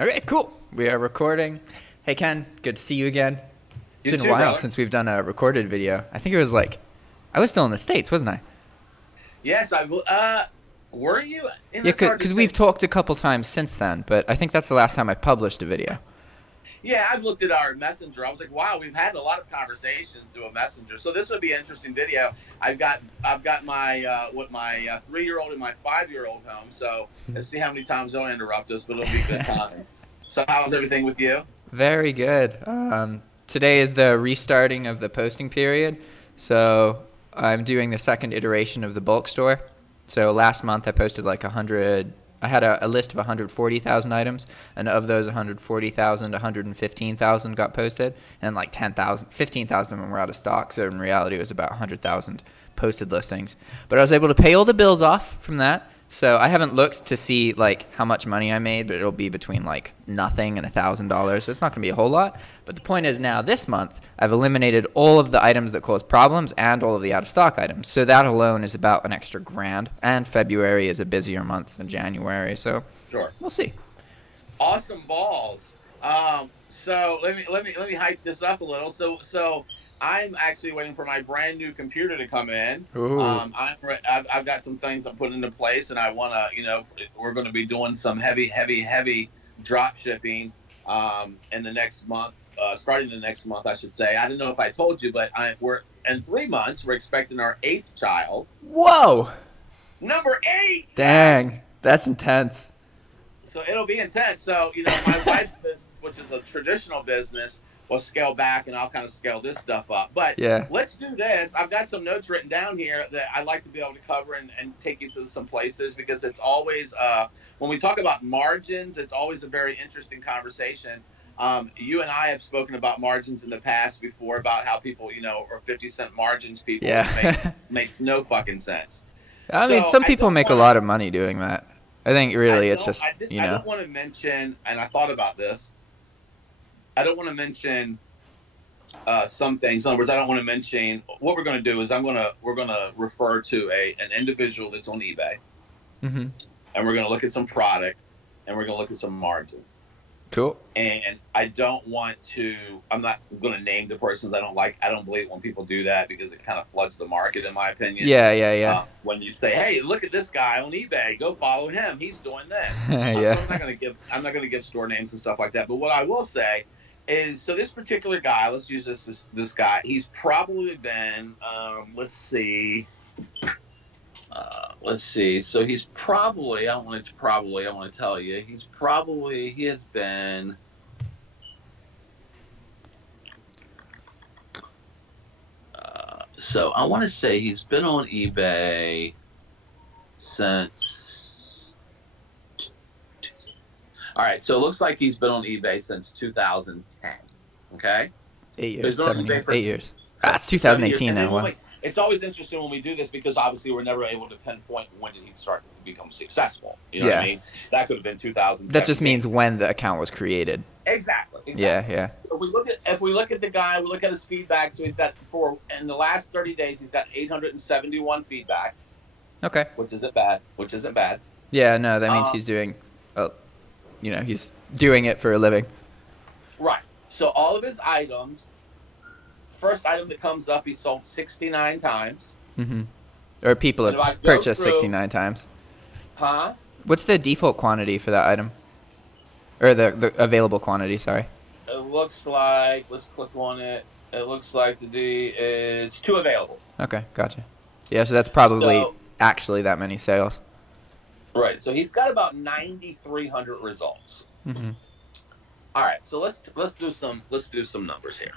Okay, cool. We are recording. Hey, Ken, good to see you again. It's You been a too, while brother. since we've done a recorded video. I think it was like, I was still in the States, wasn't I? Yes, I will. Were you? And Yeah, that's hard to because we've say. talked a couple times since then, but I think that's the last time I published a video. Yeah, I've looked at our messenger. I was like, wow, we've had a lot of conversations through a messenger. So this would be an interesting video. I've got my what my 3-year-old and my 5-year-old home. So let's see how many times they'll interrupt us, but it'll be a good time. So how's everything with you? Very good. Today is the restarting of the posting period, so I'm doing the second iteration of the bulk store. So last month I posted like 100. I had a list of 140,000 items, and of those 140,000, 115,000 got posted, and like 10,000, 15,000 of them were out of stock. So in reality, it was about 100,000 posted listings. But I was able to pay all the bills off from that. So I haven't looked to see like how much money I made, but it'll be between like nothing and $1,000. So it's not going to be a whole lot. But the point is now this month, I've eliminated all of the items that cause problems and all of the out of stock items. So that alone is about an extra grand. And February is a busier month than January. So Sure. we'll see. Awesome balls. So let me hype this up a little. So I'm actually waiting for my brand new computer to come in. Ooh. I've got some things I'm putting into place, and I want to, we're going to be doing some heavy drop shipping in the next month, starting the next month, I should say. I don't know if I told you, but we're in 3 months. We're expecting our 8th child. Whoa! Number 8. Dang, Yes! that's intense. So it'll be intense. So my wife's business, which is a traditional business, will scale back, and I'll kind of scale this stuff up. But Yeah. let's do this. I've got some notes written down here that I'd like to be able to cover and take you to some places, because it's always, when we talk about margins, it's always a very interesting conversation. You and I have spoken about margins in the past before, about how people, are 50-cent margins people. Yeah. Makes no fucking sense. I mean, So some I people don't make a wanna- lot of money doing that. I think really it's just, I don't want to mention, and I thought about this. I don't want to mention some things. In other words, I don't want to mention. What we're going to do is we're going to refer to an individual that's on eBay, hmm and we're going to look at some product, and we're going to look at some margin. Cool. And I don't want to. I'm not going to name the persons. I don't believe when people do that, because it kind of floods the market, in my opinion. Yeah. When you say, "Hey, look at this guy on eBay. Go follow him. He's doing this." Yeah. So I'm not going to give store names and stuff like that. But what I will say is, so this particular guy, let's use this guy. He's probably been, let's see. So he's probably, I want to tell you, he has been, so I want to say he's been on eBay since, all right, so it looks like he's been on eBay since 2010, okay? 8 He's years, been on 7 eBay years, for 8 years. That's 2018 And now. then Wow. it's always interesting when we do this, because obviously we're never able to pinpoint when did he start to become successful. You know what I Yeah. mean? That could have been 2000. That just means when the account was created. Exactly. Yeah. So if we look at the guy, we look at his feedback. So he's got, in the last 30 days, he's got 871 feedback, Okay. which isn't bad. Yeah, no, that means he's doing, he's doing it for a living. Right. So all of his items, first item that comes up, he sold 69 times. hmm Or people And if I have go purchased through- 69 times. Huh? What's the default quantity for that item? Or the available quantity, sorry. It looks like, let's click on it. It looks like the D is 2 available. Okay, gotcha. Yeah, so that's probably So- actually that many sales. Right. So he's got about 9,300 results. hmm All right. So let's do some numbers here.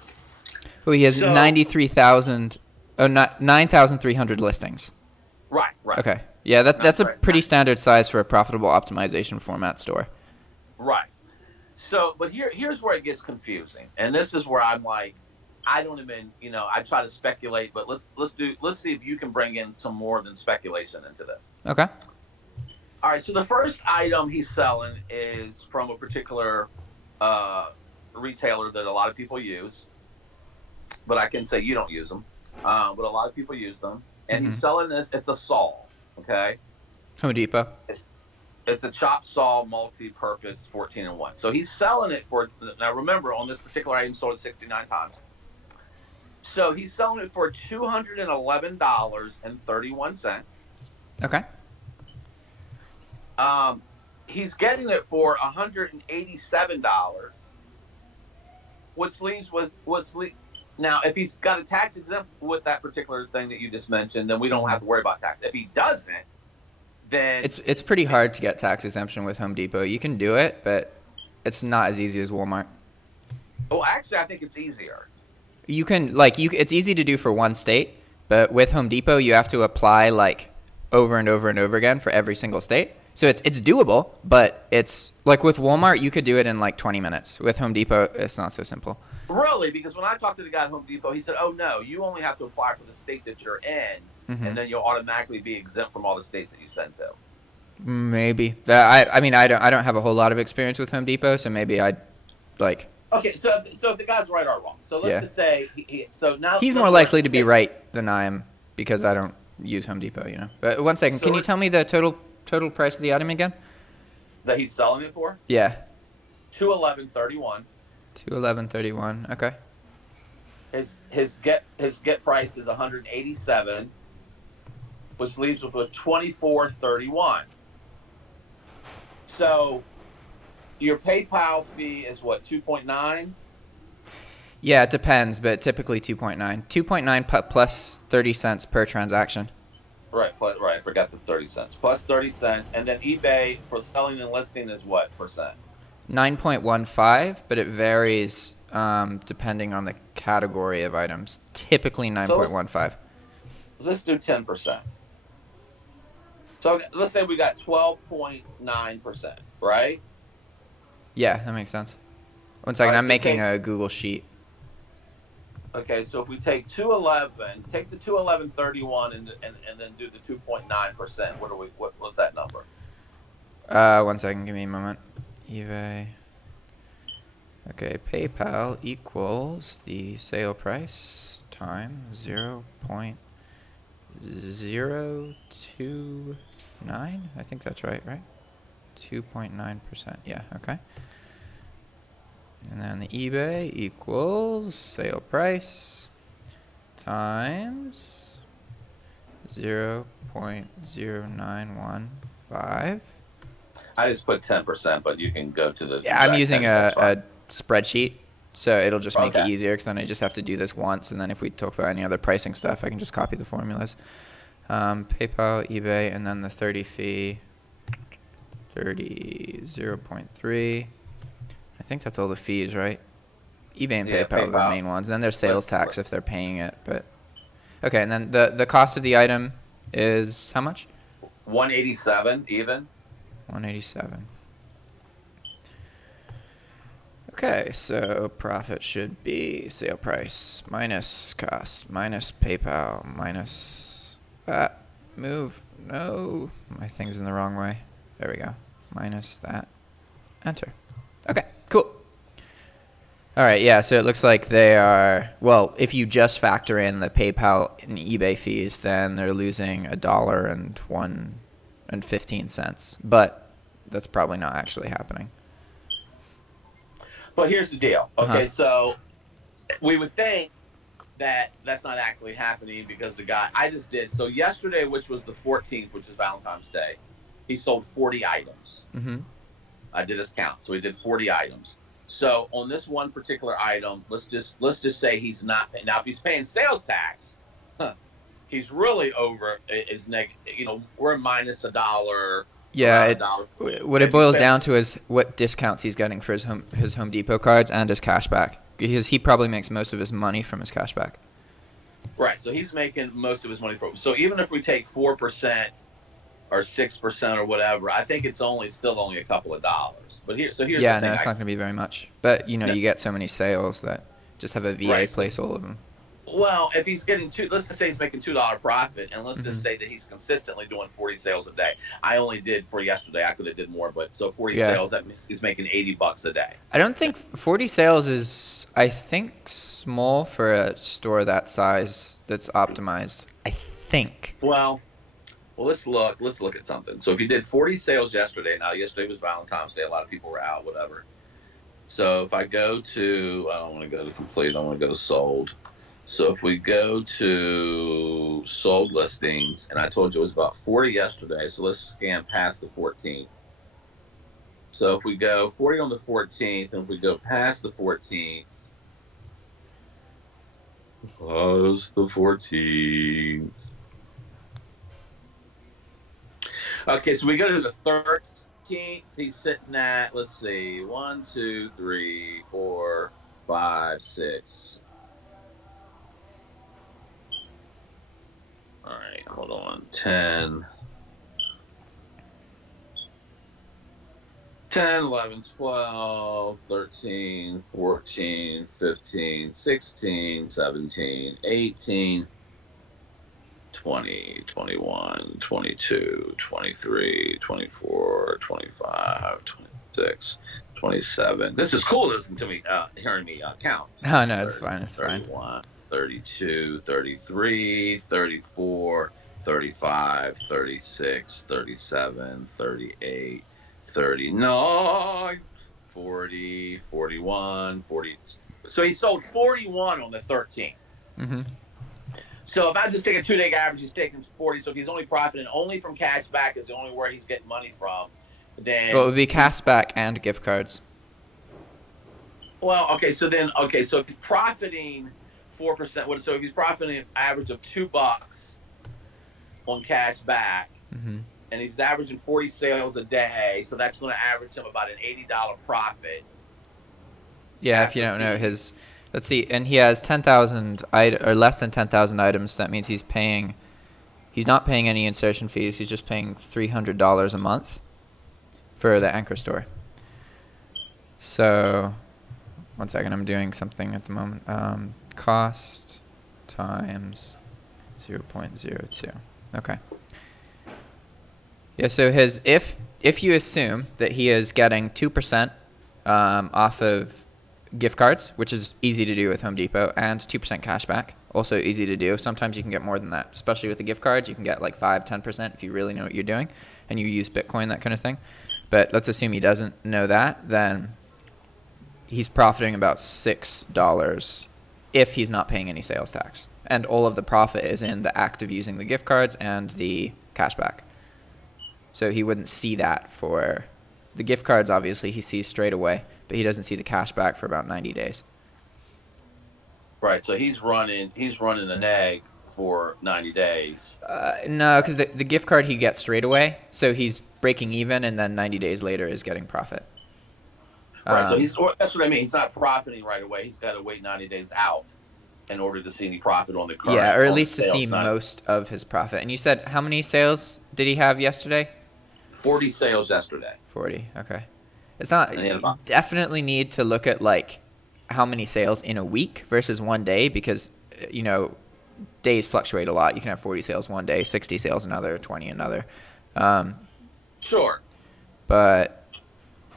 Well, he has So- 93,000, 9,300 listings. Right. Okay. Yeah, that's a Right. pretty standard size for a profitable optimization format store. Right. So, but here's where it gets confusing, and this is where I'm like, I don't even, I try to speculate, but let's see if you can bring in some more than speculation into this. Okay. All right. So the first item he's selling is from a particular retailer that a lot of people use, but I can say you don't use them, but a lot of people use them, and he's selling this. It's a saw. Okay. Home Depot. It's a chop saw multi-purpose 14-in-1. So he's selling it for, now remember, on this particular item, sold it 69 times. So he's selling it for $211.31. Okay. He's getting it for $187, which leaves with now, if he's got a tax exempt with that particular thing that you just mentioned, then we don't have to worry about tax. If he doesn't, then it's pretty hard to get tax exemption with Home Depot. You can do it, but it's not as easy as Walmart. Well, actually, I think it's easier. You can it's easy to do for one state, but with Home Depot, you have to apply like over and over and over again for every single state. So it's doable, but it's like with Walmart, you could do it in like 20 minutes. With Home Depot, it's not so simple. Really? Because when I talked to the guy at Home Depot, he said, oh, no, you only have to apply for the state that you're in, and then you'll automatically be exempt from all the states that you send to. Maybe. I mean, I don't have a whole lot of experience with Home Depot, so maybe I'd like... Okay, so if the guy's right or wrong. So let's just say, he's more likely to be right than I am because I don't use Home Depot, you know. But one second, can you tell me the total price of the item again? That he's selling it for? Yeah. $211.31. $211.31. Okay. His get price is $187, which leaves us with $24.31. So your PayPal fee is what, 2.9? Yeah, it depends, but typically 2.9. 2.9 plus 30 cents per transaction. Right. I forgot the 30 cents. Plus 30 cents, and then eBay for selling and listing is what percent? 9.15, but it varies depending on the category of items. Typically 9.15. Let's do 10%. So let's say we got 12.9%, right? Yeah, that makes sense. One second, I'm making a Google sheet. Okay, so if we take 211, take the 211.31 and then do the 2.9%, what's that number? 1 second, give me a moment. eBay. Okay, PayPal equals the sale price times 0.029. I think that's right? 2.9%. Yeah, okay. And then the eBay equals sale price times 0.0915. I just put 10%, but you can go to the... Yeah, I'm using a spreadsheet, so it'll just make it easier because then I just have to do this once, and then if we talk about any other pricing stuff, I can just copy the formulas. PayPal, eBay, and then the 30 fee, 0.3. I think that's all the fees, right? eBay and PayPal are the main ones. And then there's sales tax if they're paying it. But okay, and then the cost of the item is how much? $187 even. $187. Okay, so profit should be sale price minus cost minus PayPal minus that. Move. No, my thing's in the wrong way. There we go. Minus that. Enter. Okay, cool. All right, yeah, so it looks like they are, well, if you just factor in the PayPal and eBay fees, then they're losing $1.15, but that's probably not actually happening. But here's the deal. Okay, so we would think that that's not actually happening because the guy, I just did, so yesterday, which was the 14th, which is Valentine's Day, he sold 40 items. I did his count, so he did 40 items. So on this one particular item, let's just say he's not paying. Now, if he's paying sales tax, he's really over. Is we're minus $1. Yeah, what it boils down to is what discounts he's getting for his Home Depot cards and his cashback, because he probably makes most of his money from his cashback. Right, so he's making most of his money from. So even if we take 4% or 6% or whatever, I think it's still only a couple of dollars. But here's yeah, no, it's not going to be very much. But you get so many sales that just have a VA place all of them. Well, if he's getting let's just say he's making $2 profit, and let's just say that he's consistently doing 40 sales a day. I only did for yesterday. I could have did more, but so 40 sales, that means he's making $80 a day. I don't think 40 sales is, I think, small for a store that size that's optimized. I think. Well, Well, let's look at something. So if you did 40 sales yesterday, now yesterday was Valentine's Day, a lot of people were out, whatever. So if I go to, I don't want to go to complete, I want to go to sold. So if we go to sold listings, and I told you it was about 40 yesterday, so let's scan past the 14th. So if we go 40 on the 14th, and if we go past the 14th, close the 14th. Okay, so we go to the 13th. He's sitting at, let's see, 1, 2, 3, 4, 5, 6. All right, hold on. 10, 11, 12, 13, 14, 15, 16, 17, 18, 20, 21, 22, 23, 24, 25, 26, 27. This is cool listening to me, hearing me count. Oh, no, it's fine. It's 31, 32, 33, 34, 35, 36, 37, 38, 39, 40, 41, 40. So he sold 41 on the 13th. Mm-hmm. So if I just take a 2-day average, he's taking 40. So if he's only profiting only from cash back is the only where he's getting money from, then So it would be cash back and gift cards. well, okay. So if he's profiting 4%, so if he's profiting an average of $2 on cash back, Mm-hmm. and he's averaging 40 sales a day, so that's going to average him about an $80 profit. Yeah, if you don't know his, let's see, and he has 10,000 or less than 10,000 items. So that means he's not paying any insertion fees. He's just paying $300 a month for the anchor store. So, one second, I'm doing something at the moment. Cost times 0.02. Okay. Yeah, so if you assume that he is getting 2% off of gift cards, which is easy to do with Home Depot, and 2% cash back, also easy to do. Sometimes you can get more than that, especially with the gift cards. You can get like 5, 10% if you really know what you're doing and you use Bitcoin, that kind of thing. But let's assume he doesn't know that, then he's profiting about $6 if he's not paying any sales tax. And all of the profit is in the act of using the gift cards and the cash back. So he wouldn't see that for the gift cards. Obviously, he sees straight away, but he doesn't see the cash back for about 90 days. Right. So he's running an egg for 90 days. No, because the gift card he gets straight away. So he's breaking even, and then 90 days later is getting profit. Right. So that's what I mean. He's not profiting right away. He's got to wait 90 days out in order to see any profit on the current. Yeah, or at least to see most of his profit. And you said how many sales did he have yesterday? 40 sales yesterday. 40. Okay. It's not. You definitely need to look at like how many sales in a week versus one day, because days fluctuate a lot. You can have 40 sales one day, 60 sales another, 20 another. Sure. But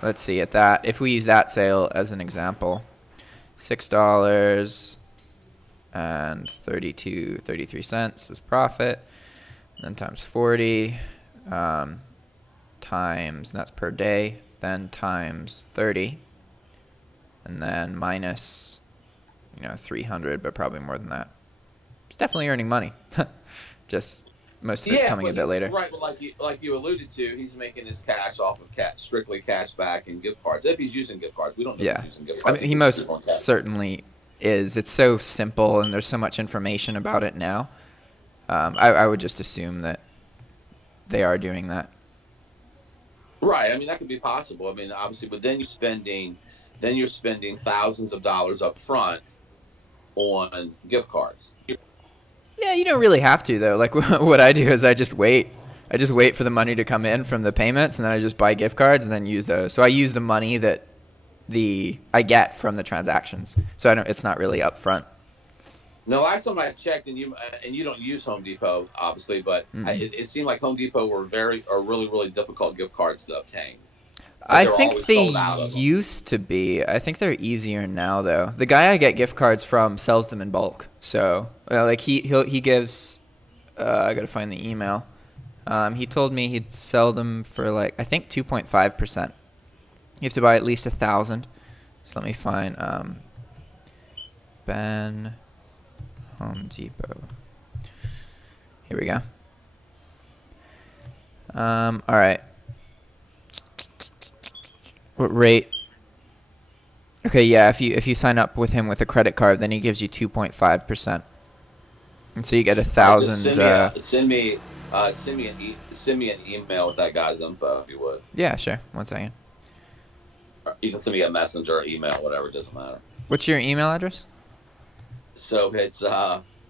let's see at that. If we use that sale as an example, $6 and 33 cents is profit, and then times 40 times, and that's per day, then times 30, and then minus 300, but probably more than that. It's definitely earning money. Just most of it's coming a bit later. Right, but like you alluded to, he's making his cash off of strictly cash back and gift cards. If he's using gift cards, we don't know if he's using gift cards. I mean, he most certainly is. It's so simple, and there's so much information about it now. I would just assume that they are doing that. Right. I mean, that could be possible. I mean, obviously, but then you're spending thousands of dollars up front on gift cards. Yeah, you don't really have to, though. Like what I do is I just wait. I just wait for the money to come in from the payments, and then I just buy gift cards and then use those. So I use the money that I get from the transactions. So it's not really upfront. No, last time I checked, and you don't use Home Depot, obviously, but it seemed like Home Depot were really, really difficult gift cards to obtain. I think they used to be. I think they're easier now, though. The guy I get gift cards from sells them in bulk. So, like he gives. I gotta find the email. He told me he'd sell them for like, I think 2.5%. You have to buy at least 1,000. So let me find Ben Home Depot. Here we go. All right. What rate? Okay, yeah. If you sign up with him with a credit card, then he gives you 2.5%, and so you get 1,000. Send me an email with that guy's info if you would. Yeah, sure. 1 second. You can send me a messenger, or email, whatever. It doesn't matter. What's your email address? So it's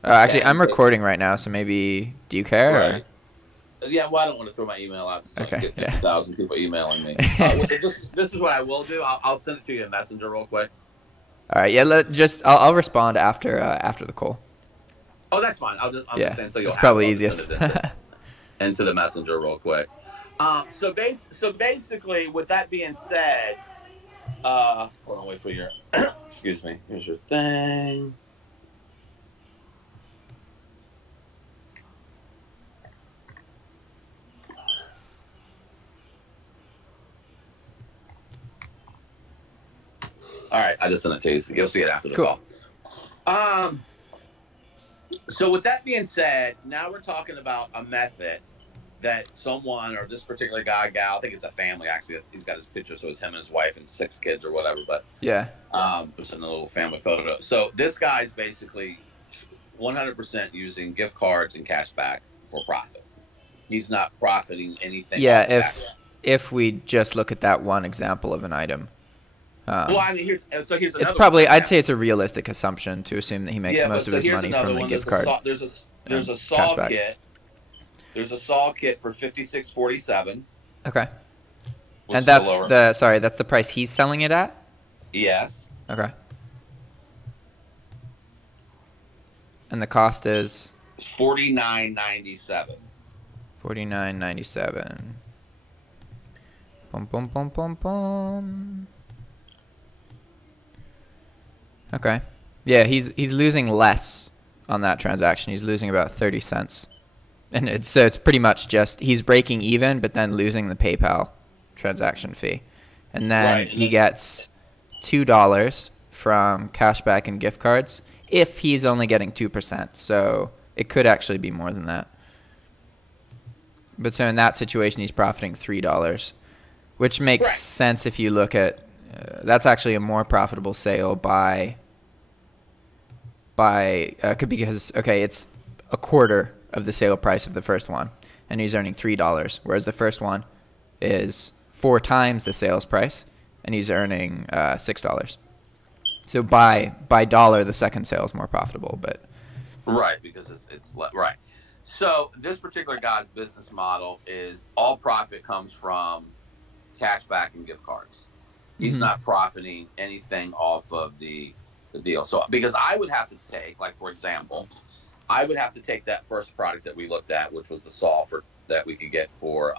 actually, I'm recording right now, so maybe do you care? Right. Or? Yeah, well, I don't want to throw my email out. So Okay. I get 50,000 people emailing me. This is what I will do. I'll send it to you in Messenger real quick. All right. Yeah. I'll respond after the call. Oh, that's fine. I'm just saying so you'll. It's probably easiest. Into the Messenger real quick. So basically, with that being said, hold on, wait for your. Excuse me. Here's your thing. All right, I just sent it to you, so you'll see it after the call. So with that being said, now we're talking about a method that someone, or this particular guy, gal, I think it's a family, actually. He's got his picture, so it's him and his wife and 6 kids or whatever, but yeah. It's in a little family photo. So this guy's basically 100% using gift cards and cash back for profit. He's not profiting anything. Yeah, if we just look at that one example of an item. Well, I mean, here's another. It's probably, I'd say it's a realistic assumption to assume that he makes most of his money from the gift card. There's a saw kit. There's a saw kit for $56.47. Okay. And that's that's the price he's selling it at? Yes. Okay. And the cost is $49.97. $49.97. Boom, boom, boom, boom, boom. Okay. Yeah, he's losing less on that transaction. He's losing about 30 cents. And it's pretty much just he's breaking even, but then losing the PayPal transaction fee. And then he gets $2 from cashback and gift cards if he's only getting 2%. So it could actually be more than that. But so in that situation, he's profiting $3, which makes sense if you look at that's actually a more profitable sale because it's a quarter of the sale price of the first one, and he's earning $3, whereas the first one is 4 times the sales price, and he's earning $6. So by dollar, the second sale is more profitable, but because it's right. So this particular guy's business model is all profit comes from cashback and gift cards. He's not profiting anything off of the deal. So because I would have to take, like, for example, I would have to take that first product that we looked at, which was the saw that we could get for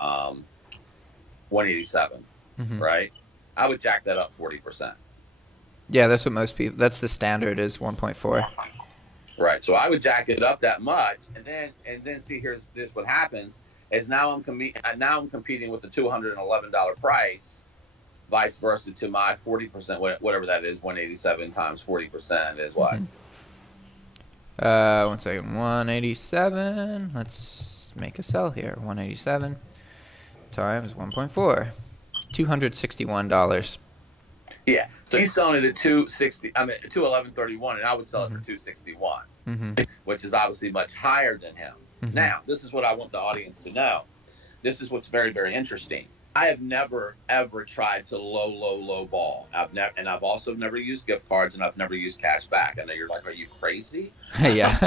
$187, right? I would jack that up 40%. Yeah, that's what most people. That's the standard is 1.4. Right. So I would jack it up that much, and then see here's what happens is now I'm competing with the $211 price, vice versa to my 40%, whatever that is. 187 times 40% is what? 1 second. 187. Let's make a cell here. 187 times 1.4. $261. Yeah. So he's selling it at $211.31, and I would sell it for $261, which is obviously much higher than him. Now, this is what I want the audience to know. This is what's very, very interesting. I have never ever tried to low ball. I've also never used gift cards, and I've never used cash back. I know you're like, are you crazy? Yeah.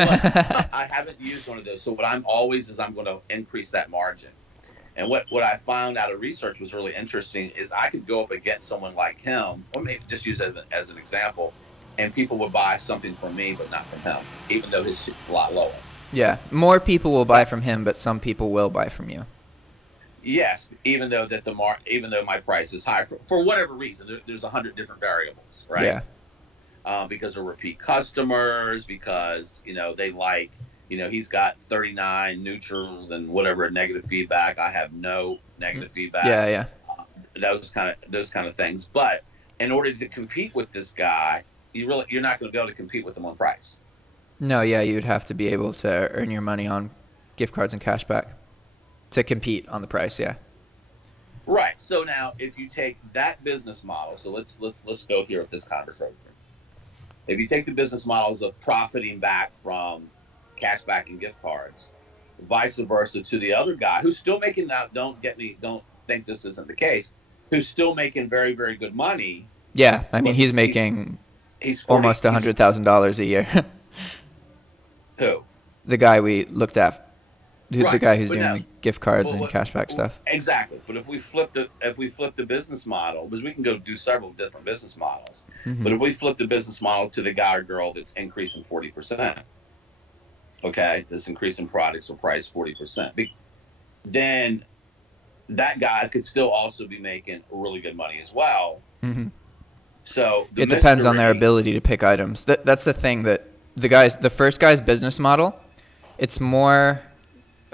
I haven't used one of those. So what I'm always is I'm going to increase that margin. And what I found out of research was really interesting is I could go up against someone like him, or maybe just use it as an example, and people would buy something from me but not from him, even though his shit's a lot lower. Yeah, more people will buy from him, but some people will buy from you. Yes, even though my price is high for whatever reason, there's 100 different variables, right? Yeah. Because they're repeat customers, because they like he's got 39 neutrals and whatever negative feedback. I have no negative feedback. Yeah, yeah. Those kind of things. But in order to compete with this guy, you're not going to be able to compete with him on price. No, yeah, you'd have to be able to earn your money on gift cards and cash back to compete on the price. Yeah. Right. So now, if you take that business model, so let's go here with this conversation. If you take the business models of profiting back from cash back and gift cards, vice versa to the other guy who's still making that. Don't think this isn't the case. Who's still making very, very good money. Yeah, I mean, he's making almost $100,000 a year. Who? The guy we looked at. Right. The guy who's doing the gift cards and cashback stuff. Exactly. But if we flip the business model, because we can go do several different business models, but if we flip the business model to the guy or girl that's increasing 40%, okay, this increase in products or price 40%, then that guy could still also be making really good money as well. So it depends on their ability to pick items. That's the thing, that the first guy's business model, it's more.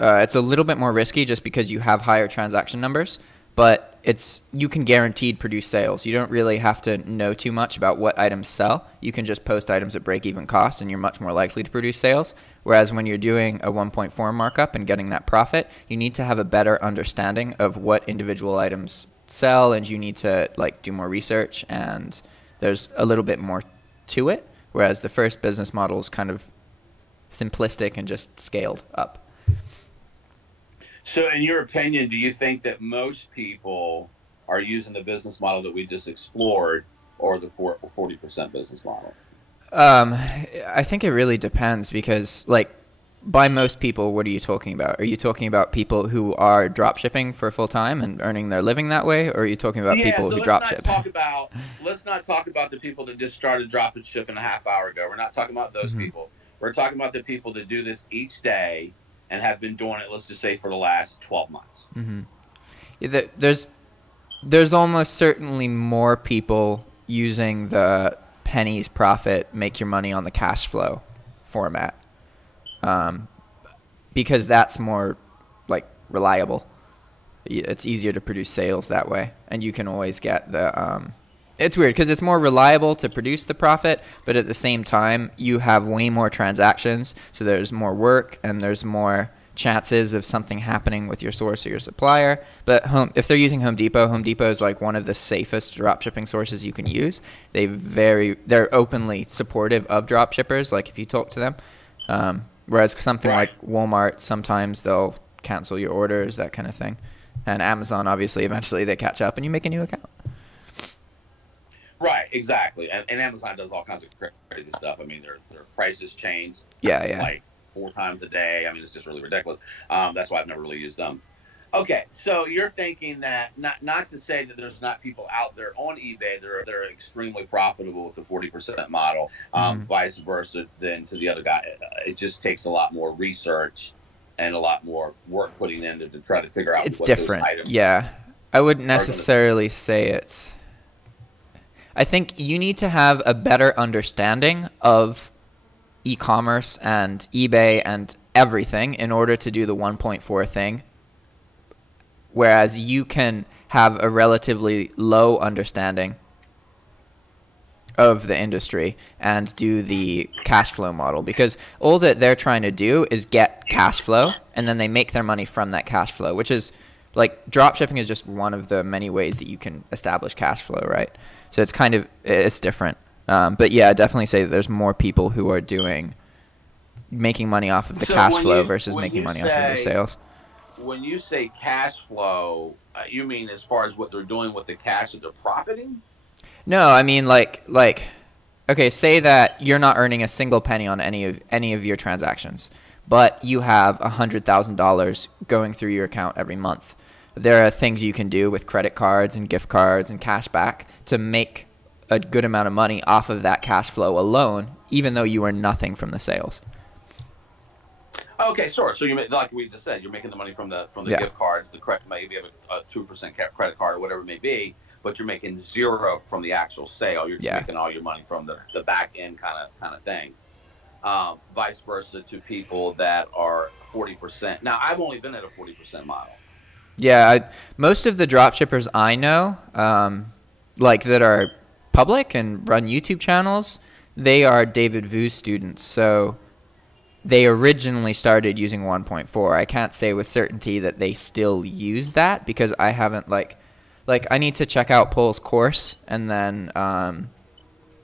It's a little bit more risky just because you have higher transaction numbers, but you can guaranteed produce sales. You don't really have to know too much about what items sell. You can just post items at break-even cost, and you're much more likely to produce sales. Whereas when you're doing a 1.4 markup and getting that profit, you need to have a better understanding of what individual items sell, and you need to do more research, and there's a little bit more to it. Whereas the first business model is kind of simplistic and just scaled up. So in your opinion, do you think that most people are using the business model that we just explored, or the 40% business model? I think it really depends, because by most people, what are you talking about? Are you talking about people who are drop shipping for full time and earning their living that way? Or are you talking about people who drop ship? Let's not talk about the people that just started drop shipping a half hour ago. We're not talking about those people. We're talking about the people that do this each day and have been doing it, let's just say, for the last 12 months. Yeah, there's almost certainly more people using the pennies profit, make your money on the cash flow format, because that's more reliable. It's easier to produce sales that way, and you can always get the it's weird because it's more reliable to produce the profit, but at the same time, you have way more transactions, so there's more work and there's more chances of something happening with your source or your supplier. But if they're using Home Depot is one of the safest dropshipping sources you can use. They're openly supportive of dropshippers, if you talk to them. Whereas something like Walmart, sometimes they'll cancel your orders, that kind of thing. And Amazon, obviously, eventually they catch up and you make a new account. Right, exactly. And Amazon does all kinds of crazy stuff. I mean, their prices change. Yeah. 4 times a day. I mean, it's just really ridiculous. That's why I've never really used them. Okay, so you're thinking that, not to say that there's not people out there on eBay that are extremely profitable with the 40% model, vice versa than to the other guy. It just takes a lot more research and a lot more work putting in to try to figure out it's what different. Those items Yeah, I wouldn't necessarily say it's. I think you need to have a better understanding of e-commerce and eBay and everything in order to do the 1.4 thing. Whereas you can have a relatively low understanding of the industry and do the cash flow model, because all that they're trying to do is get cash flow, and then they make their money from that cash flow, which is drop shipping is just one of the many ways that you can establish cash flow, right? So it's different. But yeah, I definitely say that there's more people who are making money off of the cash flow versus making money off of the sales. When you say cash flow, you mean as far as what they're doing with the cash that they're profiting? No, I mean okay, say that you're not earning a single penny on any of your transactions, but you have $100,000 going through your account every month. There are things you can do with credit cards and gift cards and cash back to make a good amount of money off of that cash flow alone, even though you earn nothing from the sales. Okay, sure. So like we just said, you're making the money from the gift cards, the credit, maybe you have a 2% credit card or whatever it may be, but you're making zero from the actual sale. You're just making all your money from the back end kind of things. vice versa to people that are 40%. Now, I've only been at a 40% model. Yeah, most of the drop shippers I know, like that are public and run YouTube channels, they are David Vu students. So they originally started using 1.4. I can't say with certainty that they still use that because I haven't like I need to check out Paul's course and then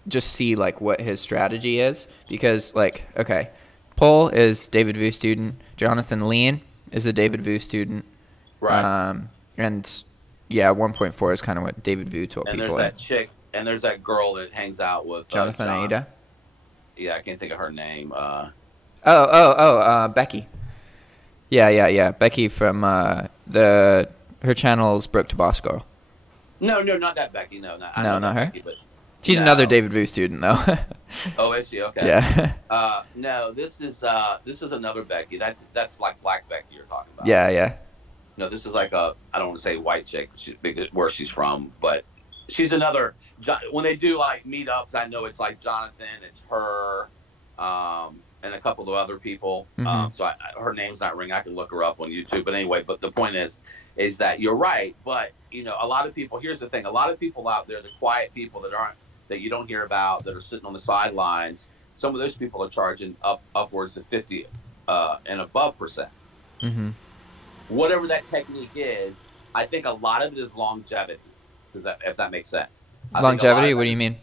just see like what his strategy is because like, okay, Paul is David Vu student. Jonathan Lean is a David Vu student. Right. And yeah, 1.4 is kind of what David Vu told and people. There's that chick, and there's that girl that hangs out with Jonathan Aida. Yeah, I can't think of her name. Becky. Yeah. Becky from her channel's Brook to Boss Girl. No, not that Becky. No, not her. Becky, but she's another David Vu student though. Oh, is she? Okay. Yeah. No, this is another Becky. That's like Black Becky you're talking about. Yeah. No, this is like I don't want to say white chick, where she's from, but she's another. When they do like meetups, I know it's like Jonathan, it's her, and a couple of other people. Mm-hmm. So her name's not ringing. I can look her up on YouTube. But anyway, but the point is that you're right. But a lot of people. Here's the thing: a lot of people out there, the quiet people that you don't hear about, that are sitting on the sidelines. Some of those people are charging upwards to 50 and above %. Mm-hmm. Whatever that technique is, I think a lot of it is longevity. If that makes sense. Longevity? What do you mean?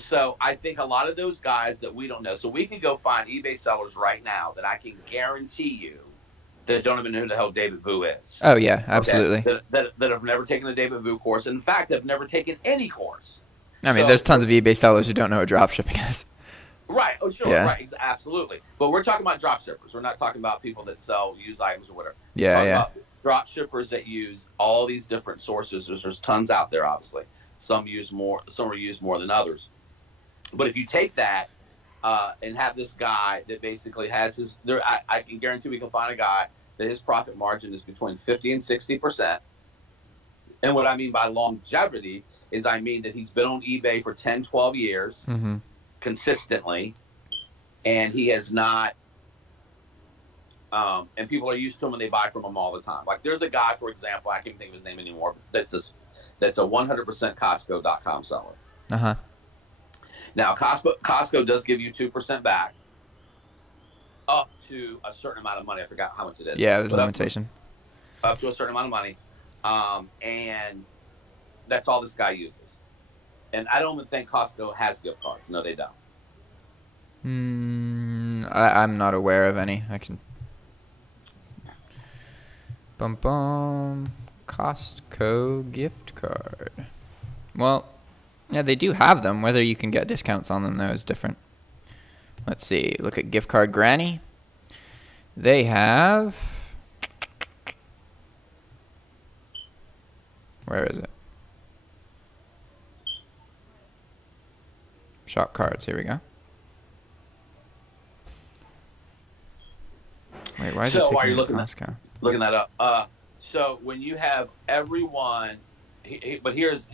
So I think a lot of those guys that we don't know. So we could go find eBay sellers right now that I can guarantee you that don't even know who the hell David Vu is. Oh yeah, absolutely. Okay? That have never taken a David Vu course. In fact, have never taken any course. I mean, there's tons of eBay sellers who don't know what dropshipping is. Right. Oh, sure. Yeah. Right. Absolutely. But we're talking about drop shippers. We're not talking about people that sell used items or whatever. Yeah. Drop shippers that use all these different sources. There's tons out there, obviously. Some use more. Some are used more than others. But if you take that and have this guy that basically has his, I can guarantee we can find a guy that his profit margin is between 50 and 60%. And what I mean by longevity is I mean that he's been on eBay for 10, 12 years. Mm-hmm. Consistently, and he has not and people are used to him and they buy from him all the time. Like there's a guy, for example, I can't think of his name anymore, that's a 100% Costco.com seller. Uh-huh. Now Costco does give you 2% back up to a certain amount of money. I forgot how much it is. Yeah, there's a limitation. Up to a certain amount of money. And that's all this guy uses. And I don't even think Costco has gift cards. No, they don't. I'm not aware of any. I can. Costco gift card. Well, yeah, they do have them. Whether you can get discounts on them, though, is different. Let's see. Look at gift card Granny. They have. Where is it? Shop cards. Here we go. Wait, why is it taking while you're looking that up, so when you have everyone, but here's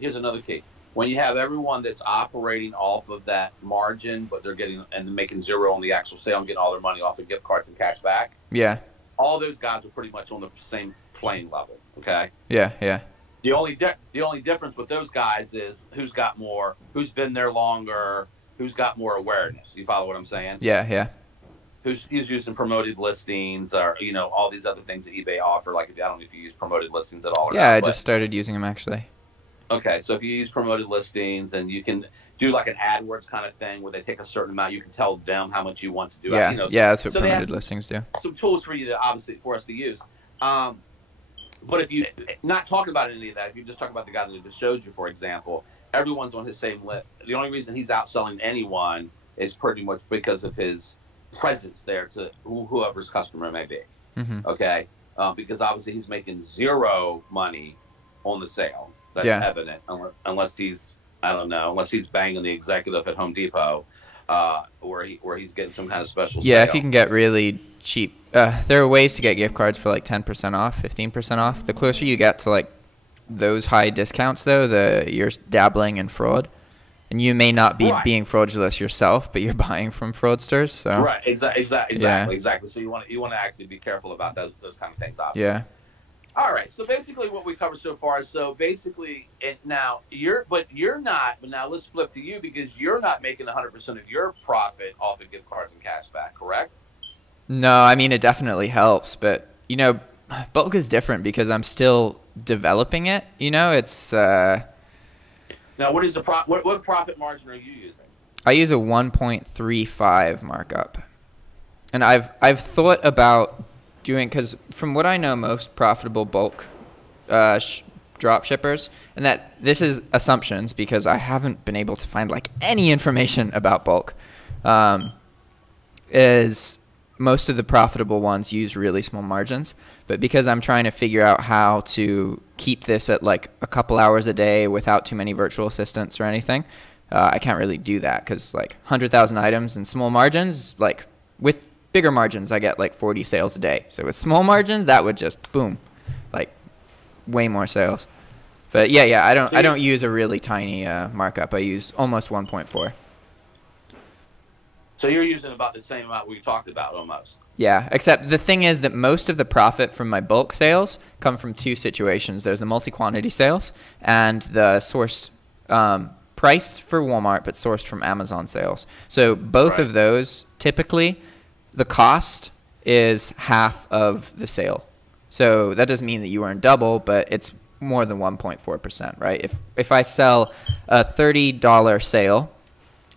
another key. When you have everyone that's operating off of that margin, but they're getting and making zero on the actual sale and getting all their money off of gift cards and cash back. Yeah. All those guys are pretty much on the same playing level. Okay. Yeah. The only difference with those guys is who's got more, who's been there longer, who's got more awareness. You follow what I'm saying? Yeah. Who's using promoted listings or all these other things that eBay offer. Like I don't know if you use promoted listings at all. Or yeah, not, I just started using them actually. Okay, so if you use promoted listings and you can do like an AdWords kind of thing where they take a certain amount, you can tell them how much you want to do. Yeah, that's what promoted listings do. Some tools for you to for us to use. But if you not talking about any of that, if you just talk about the guy that just showed you, for example, everyone's on his same list. The only reason he's outselling anyone is pretty much because of his presence there to whoever's customer may be. Mm-hmm. Okay, because obviously he's making zero money on the sale. That's evident, unless he's unless he's banging the executive at Home Depot, where he's getting some kind of special sale. Yeah, if you can get really cheap. There are ways to get gift cards for like 10% off, 15% off. The closer you get to like those high discounts, though, you're dabbling in fraud. and you may not be Right. being fraudulent yourself, but you're buying from fraudsters. So Right. Exactly. Yeah. Exactly. So you want to actually be careful about those kind of things, obviously. yeah. All right. So basically, what we covered so far. So basically, now let's flip to you, because you're not making 100% of your profit off of gift cards and cash back, correct? No, I mean, it definitely helps, but you know, bulk is different because I'm still developing it. You know, it's Now, what is the what profit margin are you using? I use a 1.35 markup, and I've thought about doing, because from what I know, most profitable bulk drop shippers, and that this is assumptions because I haven't been able to find like any information about bulk, is most of the profitable ones use really small margins. But because I'm trying to figure out how to keep this at like a couple hours a day without too many virtual assistants or anything, I can't really do that, because like 100,000 items and small margins, like with bigger margins, I get like 40 sales a day. So with small margins, that would just boom, like way more sales. But yeah, I don't use a really tiny markup. I use almost 1.4. So you're using about the same amount we talked about, almost. Yeah, except the thing is that most of the profit from my bulk sales come from two situations. There's the multi-quantity sales and the sourced priced for Walmart but sourced from Amazon sales. So both of those, typically, the cost is half of the sale. So that doesn't mean that you earn double, but it's more than 1.4%, right? If I sell a $30 sale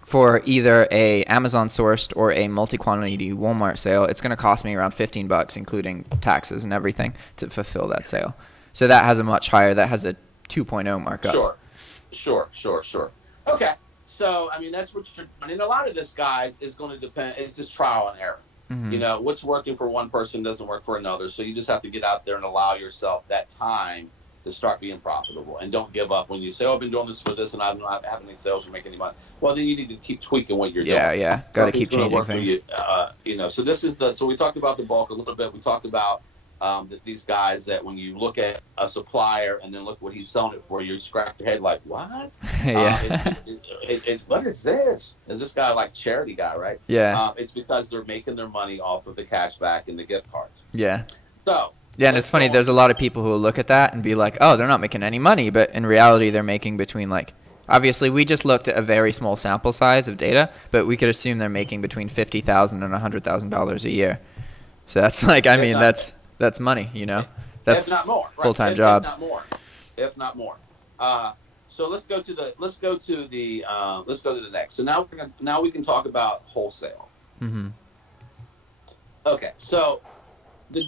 for either a Amazon sourced or a multi-quantity Walmart sale, it's going to cost me around $15, including taxes and everything, to fulfill that sale. So that has a much higher, that has a 2.0 markup. Sure. Okay. So, I mean, that's what you're, I mean, a lot of this, guys, is going to depend, it's just trial and error. Mm-hmm. You know, what's working for one person doesn't work for another. So you just have to get out there and allow yourself that time to start being profitable, and don't give up when you say, "Oh, I've been doing this for this, and I'm not having any sales or making any money." Well, then you need to keep tweaking what you're doing. Yeah, got to keep changing things. You know, so this is so we talked about the bulk a little bit. We talked about these guys that when you look at a supplier and then look what he's selling it for, you scratch your head like, "What? Yeah. What is this? Is this guy like charity guy, right?" Yeah. It's because they're making their money off of the cash back and the gift cards. Yeah. So. Yeah, and it's funny, there's a lot of people who will look at that and be like, oh, they're not making any money. But in reality, they're making between, like, obviously, we just looked at a very small sample size of data, but we could assume they're making between $50,000 and $100,000 a year. So that's like, I mean, that's money, you know? That's if not more, full-time jobs. If not more. So let's go to the next. So now we can talk about wholesale. Mm-hmm. Okay, so the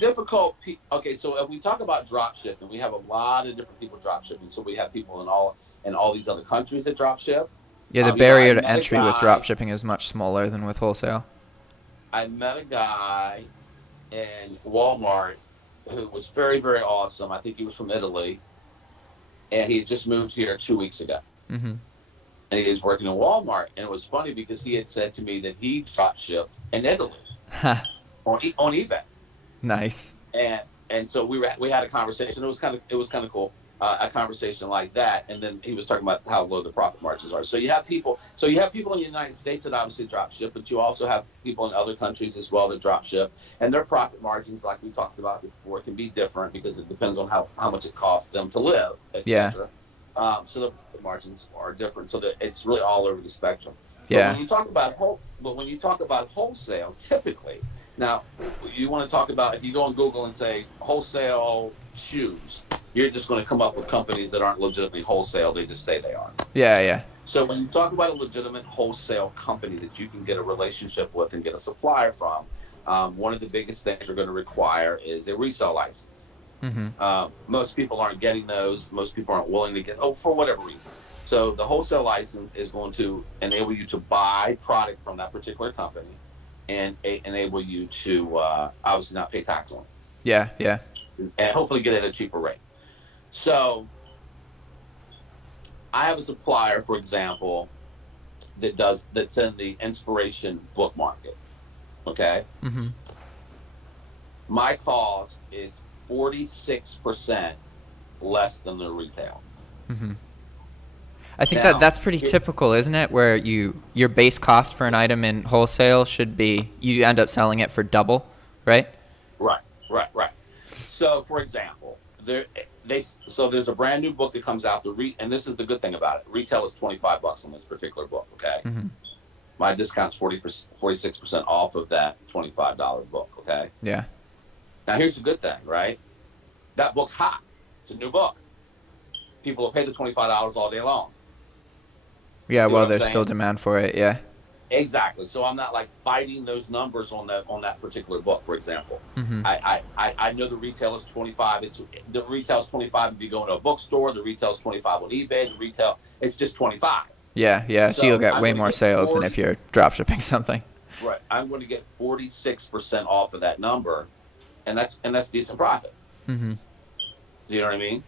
so if we talk about drop shipping, we have a lot of different people drop shipping. So we have people in all these other countries that drop ship. Yeah, the barrier to entry with drop shipping is much smaller than with wholesale. I met a guy in Walmart who was very, very awesome. I think he was from Italy, and he had just moved here 2 weeks ago. Mm-hmm. And he was working in Walmart, and it was funny because he had said to me that he drop shipped in Italy on eBay. Nice. And so we had a conversation. It was kind of cool, a conversation like that. And then he was talking about how low the profit margins are. So you have people in the United States that obviously drop ship, but you also have people in other countries as well that drop ship, and their profit margins, like we talked about before, can be different because it depends on how much it costs them to live, etc. Yeah. So the profit margins are different. So that it's really all over the spectrum. Yeah. But when you talk about wholesale, typically. Now, you want to talk about, if you go on Google and say wholesale shoes, you're just going to come up with companies that aren't legitimately wholesale. They just say they are. Yeah. So when you talk about a legitimate wholesale company that you can get a relationship with and get a supplier from, one of the biggest things you're going to require is a resale license. Mm-hmm. Most people aren't getting those. Most people aren't willing to get, for whatever reason. So the wholesale license is going to enable you to buy product from that particular company and enable you to obviously not pay tax on it. Yeah. And hopefully get it at a cheaper rate. So I have a supplier, for example, that's in the inspiration book market. Okay? Mm-hmm. My cost is 46% less than the retail. Mm-hmm. I think Now, that's pretty typical, isn't it? Where your base cost for an item in wholesale should be, you end up selling it for double, right? Right. So, for example, there's a brand new book that comes out. And this is the good thing about it. Retail is $25 on this particular book. Okay. Mm-hmm. My discount's 46% off of that $25 book. Okay. Yeah. Now, here's the good thing, right? That book's hot. It's a new book. People will pay the $25 all day long. Yeah. See Well, what I'm there's still saying? demand for it. Yeah. Exactly. So I'm not like fighting those numbers on that particular book, for example. Mm-hmm. I know the retail is 25. The retail is 25 if you go into a bookstore. The retail is 25 on eBay. The retail, it's just 25. Yeah. Yeah. So you'll get I'm way gonna more get sales than 40 if you're drop shipping something. Right. I'm going to get 46% off of that number, and that's decent profit. Mm-hmm. Do you know what I mean?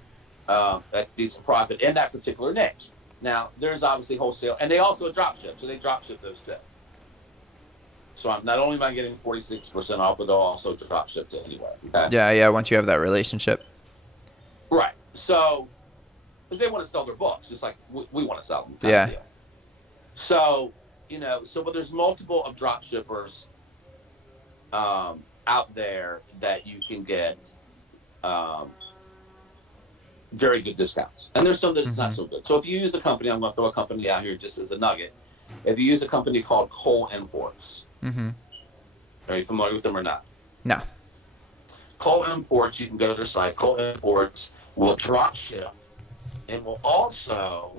That's decent profit in that particular niche. Now, there's obviously wholesale, and they also drop ship, so they drop ship those too. So not only am I getting 46% off, but they'll also drop ship to anywhere. Okay? Yeah. Yeah. Once you have that relationship. Right. So, because they want to sell their books, just like we want to sell them. Yeah. Deal. So, but there's multiple of drop shippers out there that you can get very good discounts. And there's some that it's not so good. So if you use a company, I'm going to throw a company out here just as a nugget. If you use a company called Cole Imports, are you familiar with them or not? No. Cole Imports, you can go to their site. Cole Imports will drop ship and will also,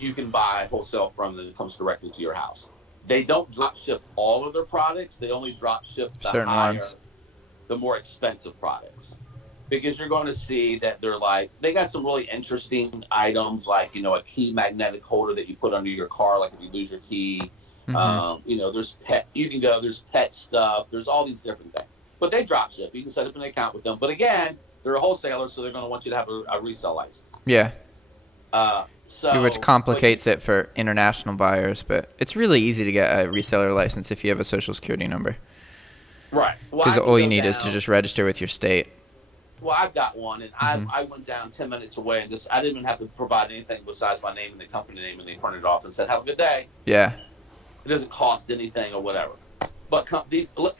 you can buy wholesale from them that comes directly to your house. They don't drop ship all of their products. They only drop ship the certain ones, the more expensive products. Because you're going to see that they got some really interesting items like, a key magnetic holder that you put under your car, like if you lose your key. There's there's pet stuff. There's all these different things. But they drop ship. You can set up an account with them. But again, they're a wholesaler, so they're going to want you to have a resale license. Yeah. Which Which complicates it for international buyers, but it's really easy to get a reseller license if you have a social security number. Right. Because all you need is to just register with your state. Well, I've got one, and I went down 10 minutes away, and I didn't even have to provide anything besides my name and the company name, and they printed it off and said, "Have a good day." Yeah. It doesn't cost anything or whatever. But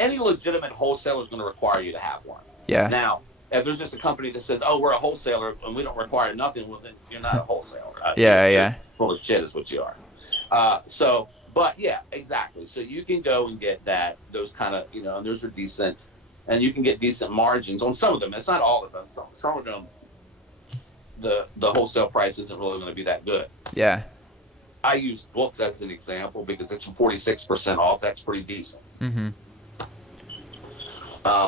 any legitimate wholesaler is going to require you to have one. Yeah. Now, if there's just a company that says, "Oh, we're a wholesaler and we don't require nothing," well, then you're not a wholesaler. Yeah. Full of shit is what you are. But yeah, exactly. So you can go and get those kind of, and those are decent. And you can get decent margins on some of them. It's not all of them. Some of them, the wholesale price isn't really going to be that good. Yeah. I use books as an example because it's 46% off. That's pretty decent. Mm-hmm.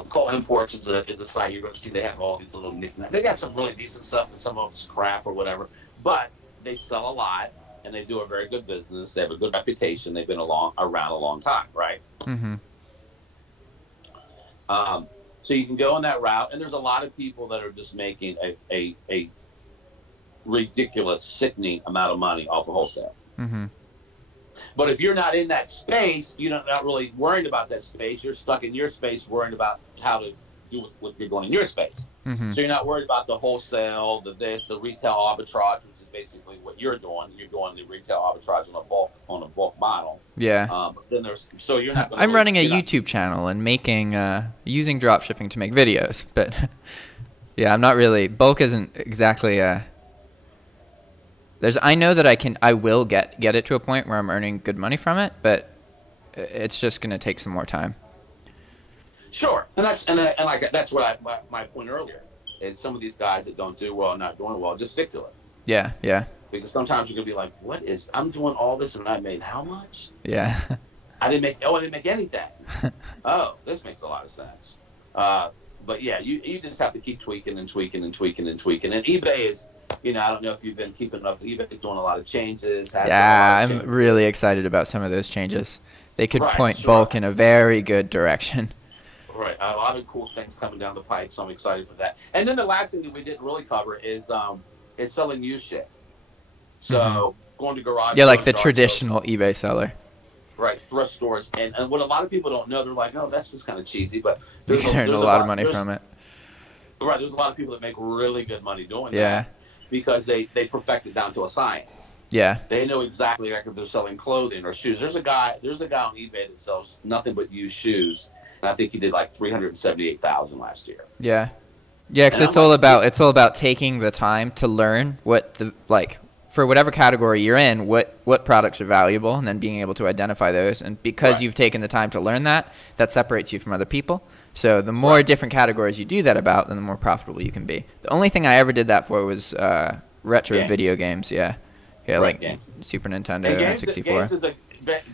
Cole Imports is a site you're going to see. They have all these little knickknacks. They got some really decent stuff, and some of it's crap or whatever. But they sell a lot, and they do a very good business. They have a good reputation. They've been around a long time, right? Mm-hmm. So you can go on that route, and there's a lot of people that are just making a ridiculous, sickening amount of money off of wholesale. Mm-hmm. But if you're not in that space, you're not really worried about that space. You're stuck in your space worrying about how to do what you're doing in your space. Mm-hmm. So you're not worried about the wholesale, the retail arbitrage, which is basically what you're doing. You're doing the retail arbitrage on a bulk model. Yeah. But then so you're not. I'm running a YouTube channel and making using dropshipping to make videos, but yeah, I'm not really. Bulk isn't exactly I know that I will get it to a point where I'm earning good money from it, but it's just going to take some more time. Sure, and that's what my point earlier is. Some of these guys that don't do well, not doing well, just stick to it. Yeah. Because sometimes you're gonna be like, I'm doing all this and I made how much? Yeah. I didn't make anything. Oh, this makes a lot of sense. But yeah, you just have to keep tweaking and tweaking and tweaking and tweaking. And eBay is, I don't know if you've been keeping up. eBay is doing a lot of changes. Yeah, I'm really excited about some of those changes. They could point bulk in a very good direction. Right, a lot of cool things coming down the pipe, so I'm excited for that. And then the last thing that we didn't really cover is selling used shit. So going to garage. Yeah, like the traditional eBay seller. Right, thrift stores, and what a lot of people don't know, they're like, "Oh, that's just kind of cheesy," but you can earn a lot of money from it. Right, there's a lot of people that make really good money doing that. Yeah. because they perfect it down to a science. Yeah. They know exactly like if they're selling clothing or shoes. There's a guy on eBay that sells nothing but used shoes, and I think he did like 378,000 last year. Yeah. Yeah, because it's all about taking the time to learn what for whatever category you're in, what products are valuable, and then being able to identify those. And because you've taken the time to learn that separates you from other people. So the more different categories you do that about, then the more profitable you can be. The only thing I ever did that for was retro video games. Yeah, like games. Super Nintendo and 64.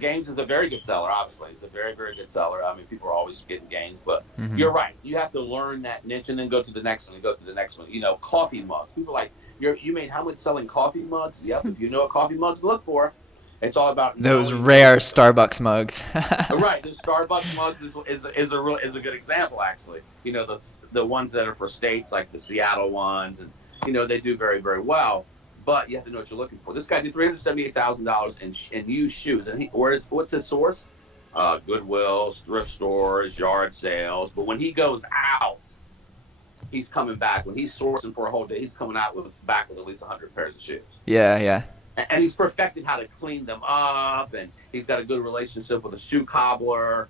Games is a very good seller, obviously. It's a very, very good seller. I mean, people are always getting games, but you're right. You have to learn that niche and then go to the next one and go to the next one. You know, coffee mugs. People are like, you made how much selling coffee mugs? Yep, if you know what coffee mugs look for, it's all about those rare Starbucks mugs. Right, the Starbucks mugs is a good example, actually. You know, the ones that are for states, like the Seattle ones, and you know, they do very, very well. But you have to know what you're looking for. This guy did $378,000 in used shoes, and what's his source? Goodwill, thrift stores, yard sales. But when he goes out, he's coming back. When he's sourcing for a whole day, he's coming out back with at least 100 pairs of shoes. Yeah. And he's perfected how to clean them up, and he's got a good relationship with a shoe cobbler,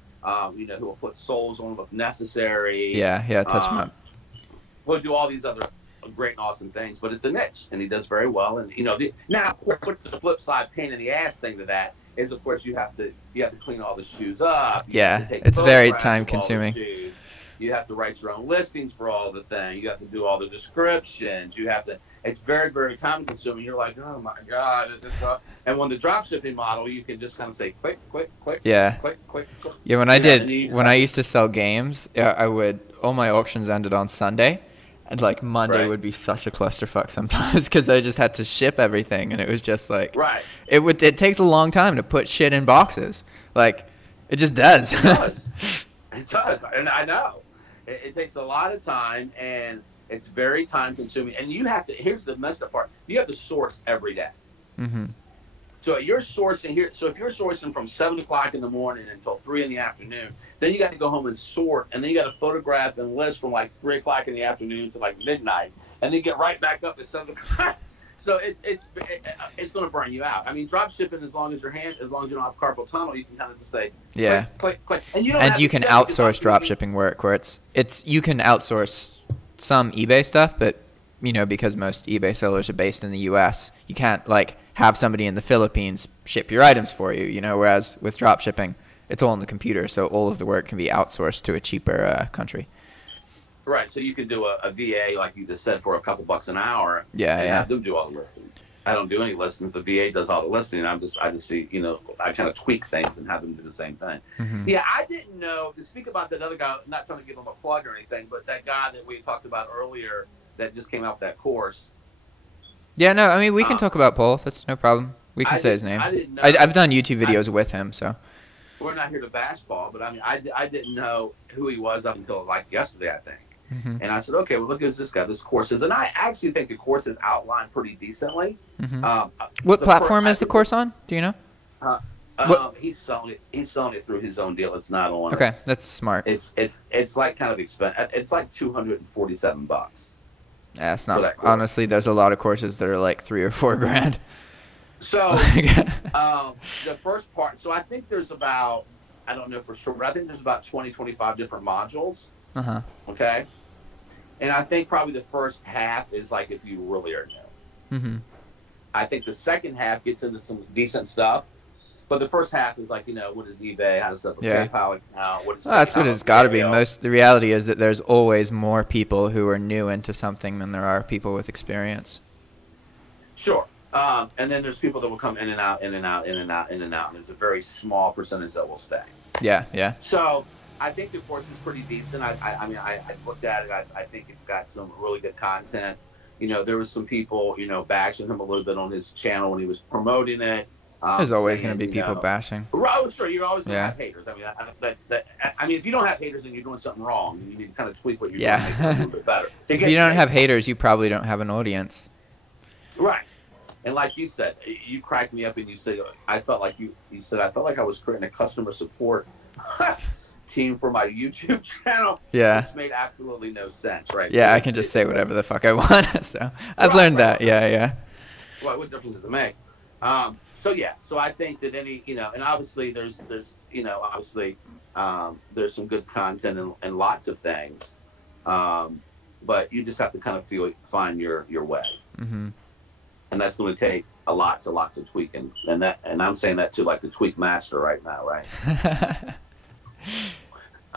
you know, who will put soles on them if necessary. Yeah, touch them up. We'll do all these other great and awesome things, but it's a niche, and he does very well. And you know, now of course, what's the flip side pain in the ass thing to that is, of course, you have to clean all the shoes up. It's very time consuming. You have to write your own listings for all the things. You have to do all the descriptions. It's very, very time consuming. You're like, oh my God. And when the drop shipping model, you can just kind of say click. Yeah. Click. Yeah, when I used to sell games, all my auctions ended on Sunday. And like Monday would be such a clusterfuck sometimes because I just had to ship everything, and it was just like it takes a long time to put shit in boxes. Like it just does. It does, and I know it takes a lot of time, and it's very time consuming. And you have to. Here's the messed up part: you have to source every day. Mm-hmm. So you're sourcing here. So if you're sourcing from 7 o'clock in the morning until 3 in the afternoon, then you got to go home and sort, and then you got to photograph and list from like 3 o'clock in the afternoon to like midnight, and then get right back up at 7 o'clock. So it's going to burn you out. I mean, drop shipping, as long as you don't have carpal tunnel, you can kind of just say click, and you can outsource drop shipping work where you can outsource some eBay stuff, but you know, because most eBay sellers are based in the U.S., you can't like have somebody in the Philippines ship your items for you, you know, whereas with drop shipping, it's all on the computer, so all of the work can be outsourced to a cheaper country. Right, so you can do a VA, like you just said, for a couple bucks an hour. Have them do all the listing. I don't do any listing. The VA does all the listing. I just see, you know, I kind of tweak things and have them do the same thing. Mm-hmm. Yeah, I didn't know, to speak about that other guy, I'm not trying to give him a plug or anything, but that guy that we talked about earlier that just came out with that course. Yeah, no, I mean, we can talk about Paul. That's no problem. We can say his name. I've done YouTube videos with him, so. We're not here to bash Paul, but I mean, I didn't know who he was up until like yesterday, I think. Mm-hmm. And I said, okay, well, look at this guy, this course is. And I actually think the course is outlined pretty decently. Mm-hmm. What platform is the course on? Do you know? He's selling it through his own deal. It's not on. Okay, that's smart. It's like kind of expensive. It's like $247. Yeah, it's not. Honestly, there's a lot of courses that are like $3 or $4 grand. So the first part. So I think there's about, I don't know for sure, but I think there's about 25 different modules. Okay. And I think probably the first half is like if you really are new. Mm-hmm. I think the second half gets into some decent stuff. But the first half is like, you know, what is eBay? How to set up a PayPal account? That's what it's got to be. The reality is that there's always more people who are new into something than there are people with experience. Sure. And then there's people that will come in and out. And there's a very small percentage that will stay. Yeah. So I think the course is pretty decent. I mean, I looked at it. I think it's got some really good content. You know, there was some people, you know, bashing him a little bit on his channel when he was promoting it. There's always going to be people bashing. Oh, sure. You're always going to have haters. I mean, I mean, if you don't have haters, then you're doing something wrong. You need to kind of tweak what you're doing to make it a little bit better. If you don't have haters, you probably don't have an audience. Right. And like you said, you cracked me up and you said, I felt like I was creating a customer support team for my YouTube channel. Yeah. Which made absolutely no sense, right? Yeah, So I can just say whatever the fuck I want. So I've learned that. Yeah, yeah. Well, what difference does it make? So yeah, so I think that any, and obviously there's there's some good content and lots of things, but you just have to kind of find your way, and that's going to take lots of tweaking, and I'm saying that to like the tweak master right now, right?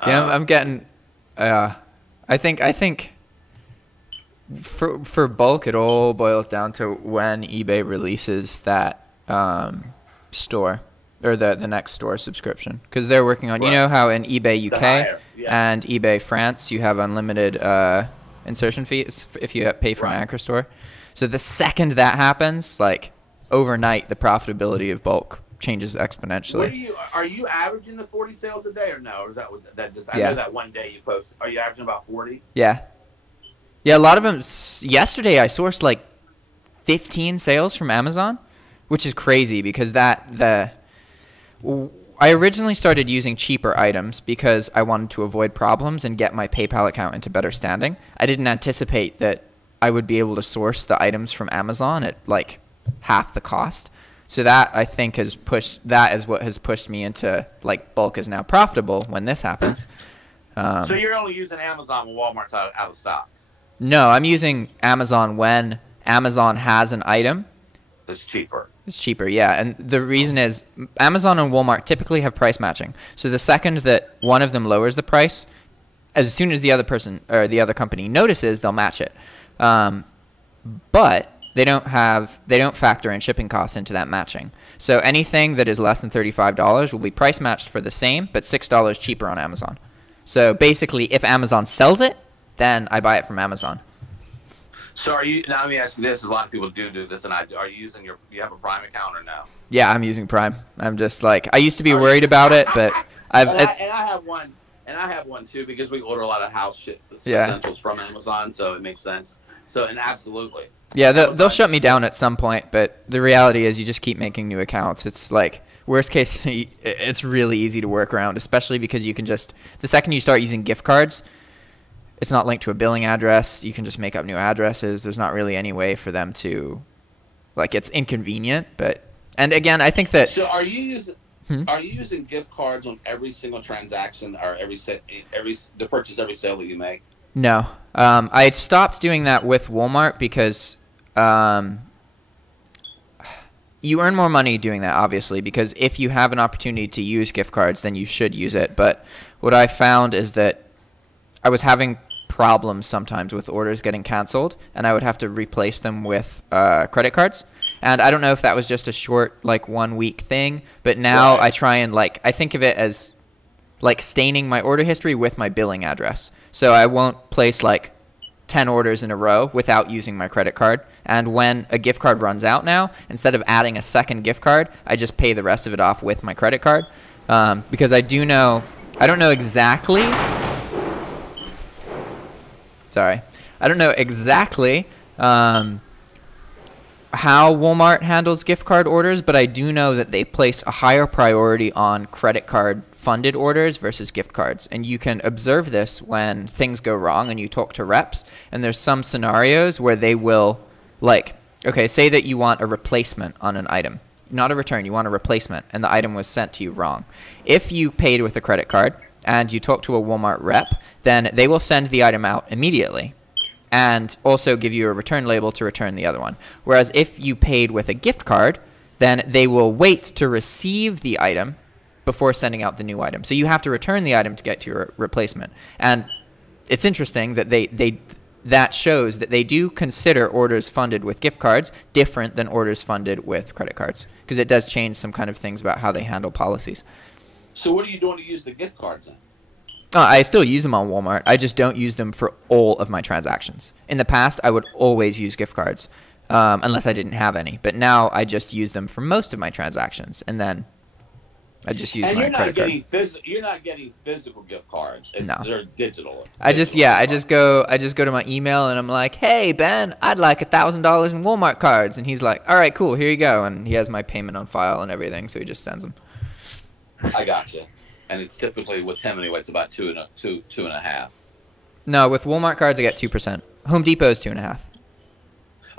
Yeah, I'm getting. I think for bulk, it all boils down to when eBay releases that store or the next store subscription, because they're working on, you know how in eBay UK and eBay France you have unlimited insertion fees if you pay for an anchor store. So the second that happens, like overnight, the profitability of bulk changes exponentially. Are you averaging the 40 sales a day or no? Or is that just I know that one day you post. Are you averaging about 40? Yeah, a lot of them. Yesterday I sourced like 15 sales from Amazon, which is crazy because I originally started using cheaper items because I wanted to avoid problems and get my PayPal account into better standing. I didn't anticipate that I would be able to source the items from Amazon at like half the cost. So that, I think, is what has pushed me into like bulk is now profitable when this happens. So you're only using Amazon when Walmart's out of stock? No, I'm using Amazon when Amazon has an item that's cheaper. It's cheaper, yeah. And the reason is Amazon and Walmart typically have price matching. So the second that one of them lowers the price, as soon as the other person or the other company notices, they'll match it. But they don't factor in shipping costs into that matching. So anything that is less than $35 will be price matched for the same, but $6 cheaper on Amazon. So basically, if Amazon sells it, then I buy it from Amazon. So now let me ask you this, a lot of people do this, and are you using you have a Prime account or no? Yeah, I'm using Prime. I'm just like, I used to be worried about it, but I have one too, because we order a lot of house shit essentials from Amazon, so it makes sense. So, and absolutely. Yeah, they'll shut me down at some point, but the reality is you just keep making new accounts. It's like, worst case, it's really easy to work around, especially because you can just, the second you start using gift cards, it's not linked to a billing address. You can just make up new addresses. There's not really any way for them to, like, it's inconvenient, but, and again, I think that. So are you using gift cards on every single transaction or to purchase every sale that you make? No. I stopped doing that with Walmart because you earn more money doing that, obviously, because if you have an opportunity to use gift cards, then you should use it. But what I found is that I was having problems sometimes with orders getting canceled, and I would have to replace them with credit cards. And I don't know if that was just a short, like, 1 week thing, but now I try and, like, I think of it as like staining my order history with my billing address. So I won't place like 10 orders in a row without using my credit card. And when a gift card runs out now, instead of adding a second gift card, I just pay the rest of it off with my credit card. Because I don't know exactly how Walmart handles gift card orders, but I do know that they place a higher priority on credit card funded orders versus gift cards. And you can observe this when things go wrong and you talk to reps, and there's some scenarios where they will, like, okay, say that you want a replacement on an item, not a return, you want a replacement, and the item was sent to you wrong. If you paid with a credit card and you talk to a Walmart rep, then they will send the item out immediately and also give you a return label to return the other one. Whereas if you paid with a gift card, then they will wait to receive the item before sending out the new item. So you have to return the item to get to your replacement. And it's interesting that that shows that they do consider orders funded with gift cards different than orders funded with credit cards, because it does change some kind of things about how they handle policies. So what are you doing to use the gift cards then? I still use them on Walmart. I just don't use them for all of my transactions. In the past, I would always use gift cards, unless I didn't have any. But now I just use them for most of my transactions, and then I just use my credit card. You're not getting physical gift cards. No, they're digital. I just go to my email and I'm like, hey Ben, I'd like $1,000 in Walmart cards, and he's like, all right, cool, here you go, and he has my payment on file and everything, so he just sends them. I gotcha. And it's typically with him anyway. It's about 2.5. No, with Walmart cards, I get 2%. Home Depot is 2.5.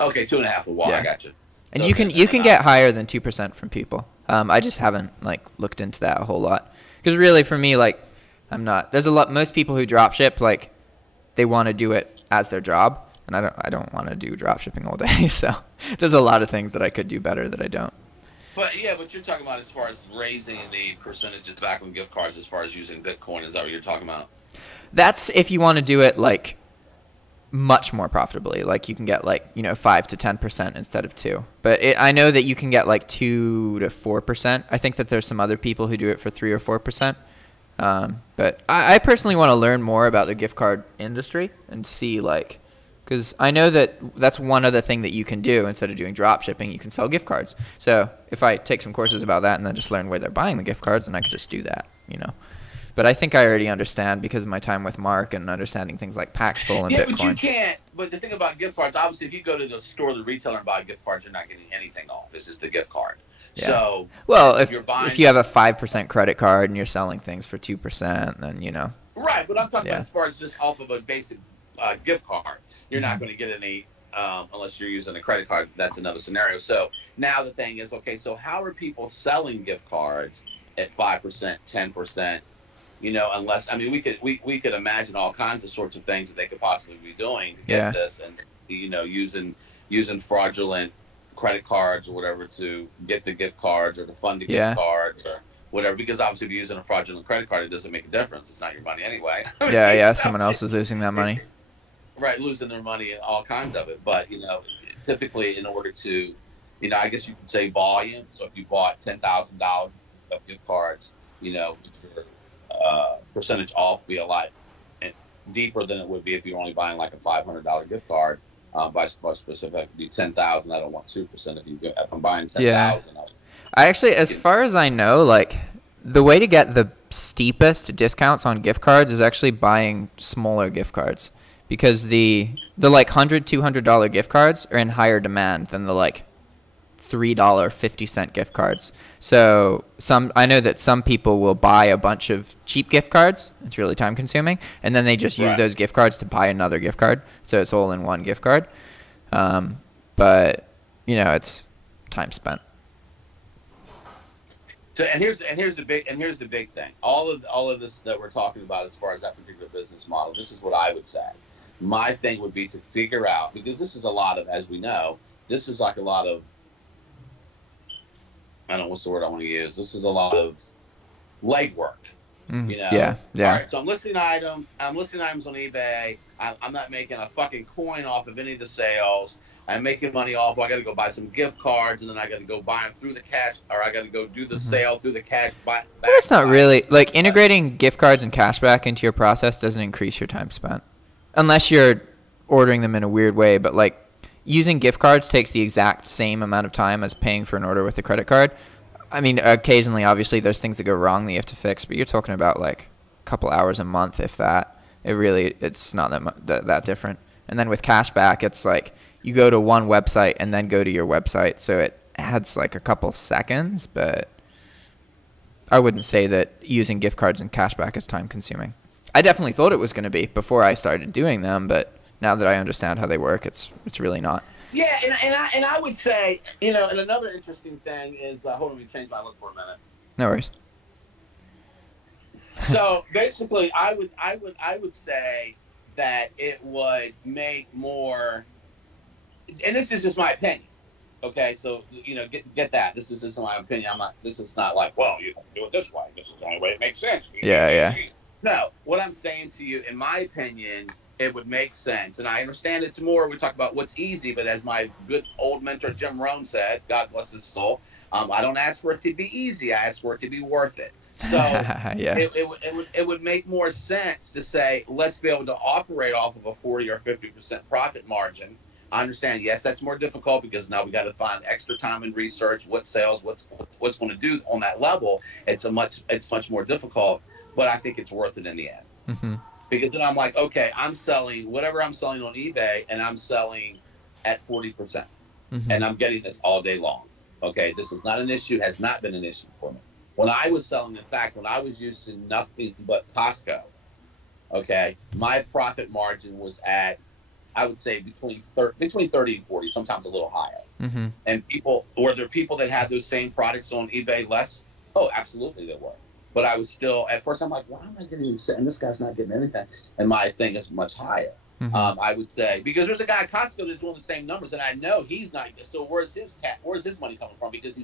Okay, 2.5 with Walmart. Yeah. I got you. And So you can get higher than 2% from people. I just haven't like looked into that a whole lot. Because really, for me, like, I'm not. There's a lot. Most people who drop ship, like, they want to do it as their job, and I don't want to do drop shipping all day. So there's a lot of things that I could do better that I don't. But yeah, but you're talking about as far as raising the percentages back on gift cards, as far as using Bitcoin. Is that what you're talking about? That's if you want to do it like much more profitably. Like you can get like 5 to 10% instead of 2. But I know that you can get like 2 to 4%. I think that there's some other people who do it for 3 or 4%. But I personally want to learn more about the gift card industry and see like, because I know that that's one other thing that you can do instead of doing drop shipping. You can sell gift cards. So if I take some courses about that and then just learn where they're buying the gift cards, then I could just do that, But I think I already understand because of my time with Mark and understanding things like Paxful and yeah, Bitcoin. But you can't. But the thing about gift cards, obviously, if you go to the store, the retailer, and buy gift cards, you're not getting anything off. It's just the gift card. Yeah. So well, if you're buying, if you have a 5% credit card and you're selling things for 2%, then Right, but I'm talking Yeah. about as far as just off of a basic gift card. You're not going to get any unless you're using a credit card. That's another scenario. So now the thing is, okay, so how are people selling gift cards at 5%, 10%? Unless we could imagine all kinds of sorts of things that they could possibly be doing to get this, and using fraudulent credit cards or whatever to get the gift cards or to fund the gift cards or whatever. Because obviously, if you're using a fraudulent credit card, it doesn't make a difference. It's not your money anyway. Someone else is losing that money. Right, losing their money and all kinds of it. But typically, in order to, I guess you could say volume. So if you bought $10,000 of gift cards, your percentage off would be a lot deeper than it would be if you're only buying like a $500 gift card. By specific, be 10,000. I don't want 2%. If I'm buying 10,000. Yeah. I actually, as far as I know, like the way to get the steepest discounts on gift cards is actually buying smaller gift cards. Because the like $100, $200 gift cards are in higher demand than the like $3.50 gift cards. So I know that some people will buy a bunch of cheap gift cards. It's really time consuming, and then they just use those gift cards to buy another gift card. So it's all in one gift card. But it's time spent. So and here's the big thing. All of this that we're talking about as far as that particular business model. This is what I would say. My thing would be to figure out, because this is a lot of, as we know, this is like a lot of, I don't know what's the word I want to use. This is a lot of legwork. Yeah. All right, so I'm listing items on eBay. I'm not making a fucking coin off of any of the sales. I'm making money off. I got to go buy some gift cards, and then I got to go buy them through the cash, or I got to go do the sale through the cash. But it's not really like integrating gift cards and cashback into your process doesn't increase your time spent, unless you're ordering them in a weird way. But like using gift cards takes the exact same amount of time as paying for an order with a credit card. I mean, occasionally, obviously, there's things that go wrong that you have to fix, but you're talking about like a couple hours a month, if that. It's not that different. And then with cashback, it's like you go to one website and then go to your website, so it adds like a couple seconds, but I wouldn't say that using gift cards and cashback is time consuming. I definitely thought it was going to be before I started doing them, but now that I understand how they work, it's really not. Yeah, and I would say, and another interesting thing is, hold on, let me change my look for a minute. No worries. So basically, I would say that it would make more, and this is just my opinion. Okay, so get that. This is just my opinion. This is not like, well, you can do it this way. This is the only way it makes sense. Yeah. No, what I'm saying to you, in my opinion, it would make sense. And I understand it's more, we talk about what's easy, but as my good old mentor Jim Rohn said, God bless his soul, I don't ask for it to be easy. I ask for it to be worth it. So it would make more sense to say, let's be able to operate off of a 40 or 50% profit margin. I understand, yes, that's more difficult because now we got to find extra time and research, what sales, what's going to do on that level. It's much more difficult, but I think it's worth it in the end. Mm-hmm. Because then I'm like, okay, I'm selling whatever I'm selling on eBay, and I'm selling at 40%, and I'm getting this all day long. Okay, this is not an issue, has not been an issue for me. When I was selling, in fact, when I was using nothing but Costco, okay, my profit margin was at, I would say, between 30 and 40, sometimes a little higher. Mm-hmm. And were there people that had those same products on eBay less? Oh, absolutely there were. But I was still, at first I'm like, why am I getting this? And this guy's not getting anything. And my thing is much higher. Mm-hmm. I would say, because there's a guy at Costco that's doing the same numbers, and I know he's not. So where's his money coming from? Because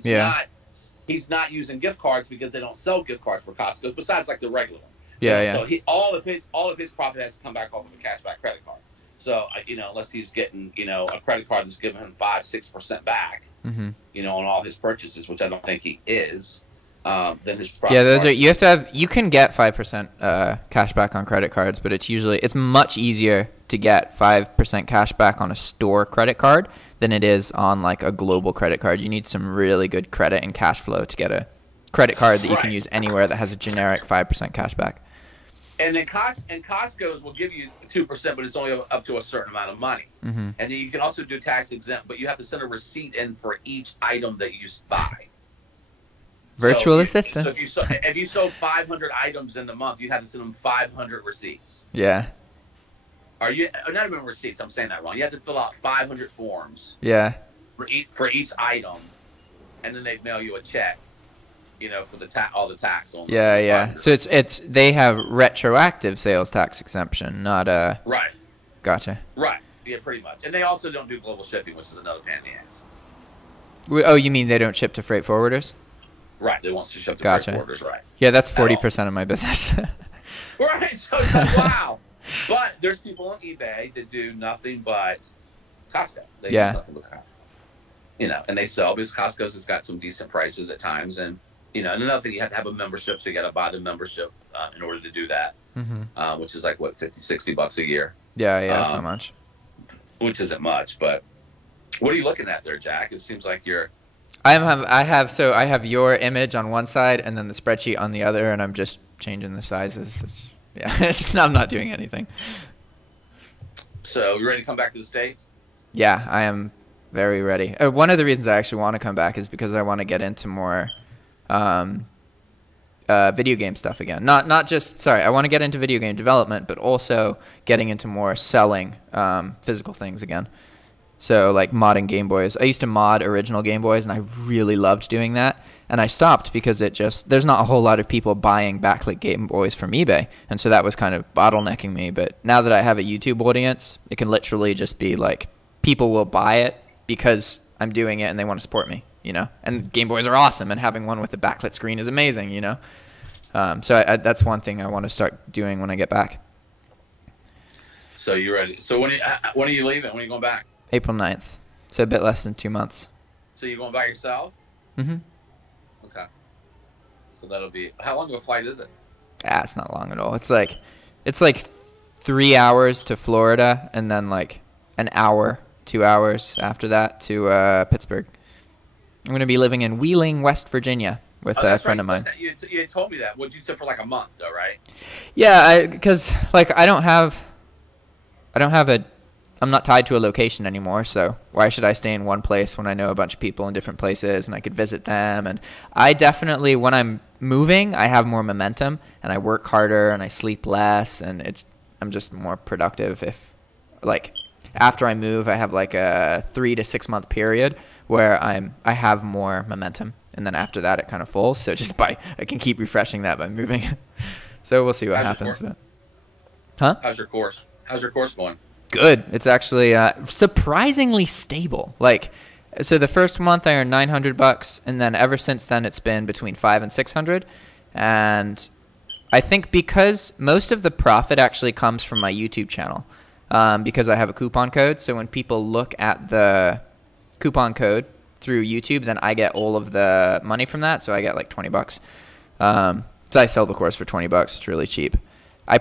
he's not using gift cards, because they don't sell gift cards for Costco besides like the regular one. Yeah. So all of his profit has to come back off of a cashback credit card. So unless he's getting a credit card that's giving him 5-6% back, Mm-hmm. on all his purchases, which I don't think he is. Then his profit. Yeah, you can get 5% cash back on credit cards, but it's much easier to get 5% cash back on a store credit card than it is on like a global credit card. You need some really good credit and cash flow to get a credit card that you can use anywhere that has a generic 5% cash back. And then Costco's will give you 2%, but it's only up to a certain amount of money. Mm-hmm. And then you can also do tax exempt, but you have to send a receipt in for each item that you buy. Virtual assistant. If you sold 500 items in the month, you have to send them 500 receipts. Yeah. Not even receipts. I'm saying that wrong. You have to fill out 500 forms. Yeah. For each item, and then they mail you a check. For all the tax on. Yeah. So they have retroactive sales tax exemption, not a. Right. Gotcha. Right. Yeah, pretty much. And they also don't do global shipping, which is another pain in the ass. Oh, you mean they don't ship to freight forwarders? Right. They want to ship to Gotcha. freight forwarders. Right. Yeah, that's 40% of my business. Right. So it's like, wow. But there's people on eBay that do nothing but Costco. They do nothing but Costco. And they sell because Costco's has got some decent prices at times, and and another thing, you have to have a membership, so you got to buy the membership in order to do that, mm-hmm. Which is like what, $50-$60 a year. Yeah, that's not much. Which isn't much, but what are you looking at there, Jack? It seems like you're. I have your image on one side and then the spreadsheet on the other, and I'm just changing the sizes. I'm not doing anything. So you ready to come back to the States? Yeah, I am very ready. One of the reasons I actually want to come back is because I want to get into more video game stuff again. I want to get into video game development, but also getting into more selling physical things again. So like modding Game Boys. I used to mod original Game Boys, and I really loved doing that. And I stopped because there's not a whole lot of people buying backlit Game Boys from eBay. And so that was kind of bottlenecking me. But now that I have a YouTube audience, it can literally just be like, people will buy it because I'm doing it and they want to support me, And Game Boys are awesome, and having one with a backlit screen is amazing, So that's one thing I want to start doing when I get back. So you're ready. So when are you leaving? When are you going back? April 9th. So a bit less than 2 months. So you're going by yourself? Mm-hmm. Okay. So that'll be, how long of a flight is it? It's not long at all. It's like 3 hours to Florida, and then like an hour, 2 hours after that to Pittsburgh. I'm going to be living in Wheeling, West Virginia with a friend of mine. You had told me that. What'd you say, for like a month though, right? Yeah, because like I'm not tied to a location anymore, so why should I stay in one place when I know a bunch of people in different places and I could visit them? And I definitely, when I'm moving, I have more momentum and I work harder and I sleep less, and I'm just more productive. If like after I move, I have like a 3 to 6 month period where I have more momentum, and then after that it kind of falls. So I can keep refreshing that by moving. So we'll see what happens. How's your course? How's your course going? Good. It's actually surprisingly stable. So the first month I earned $900, and then ever since then it's been between $500 and $600. And I think because most of the profit actually comes from my YouTube channel, because I have a coupon code. So when people look at the coupon code through YouTube, then I get all of the money from that. So I get like $20. So I sell the course for $20. It's really cheap. I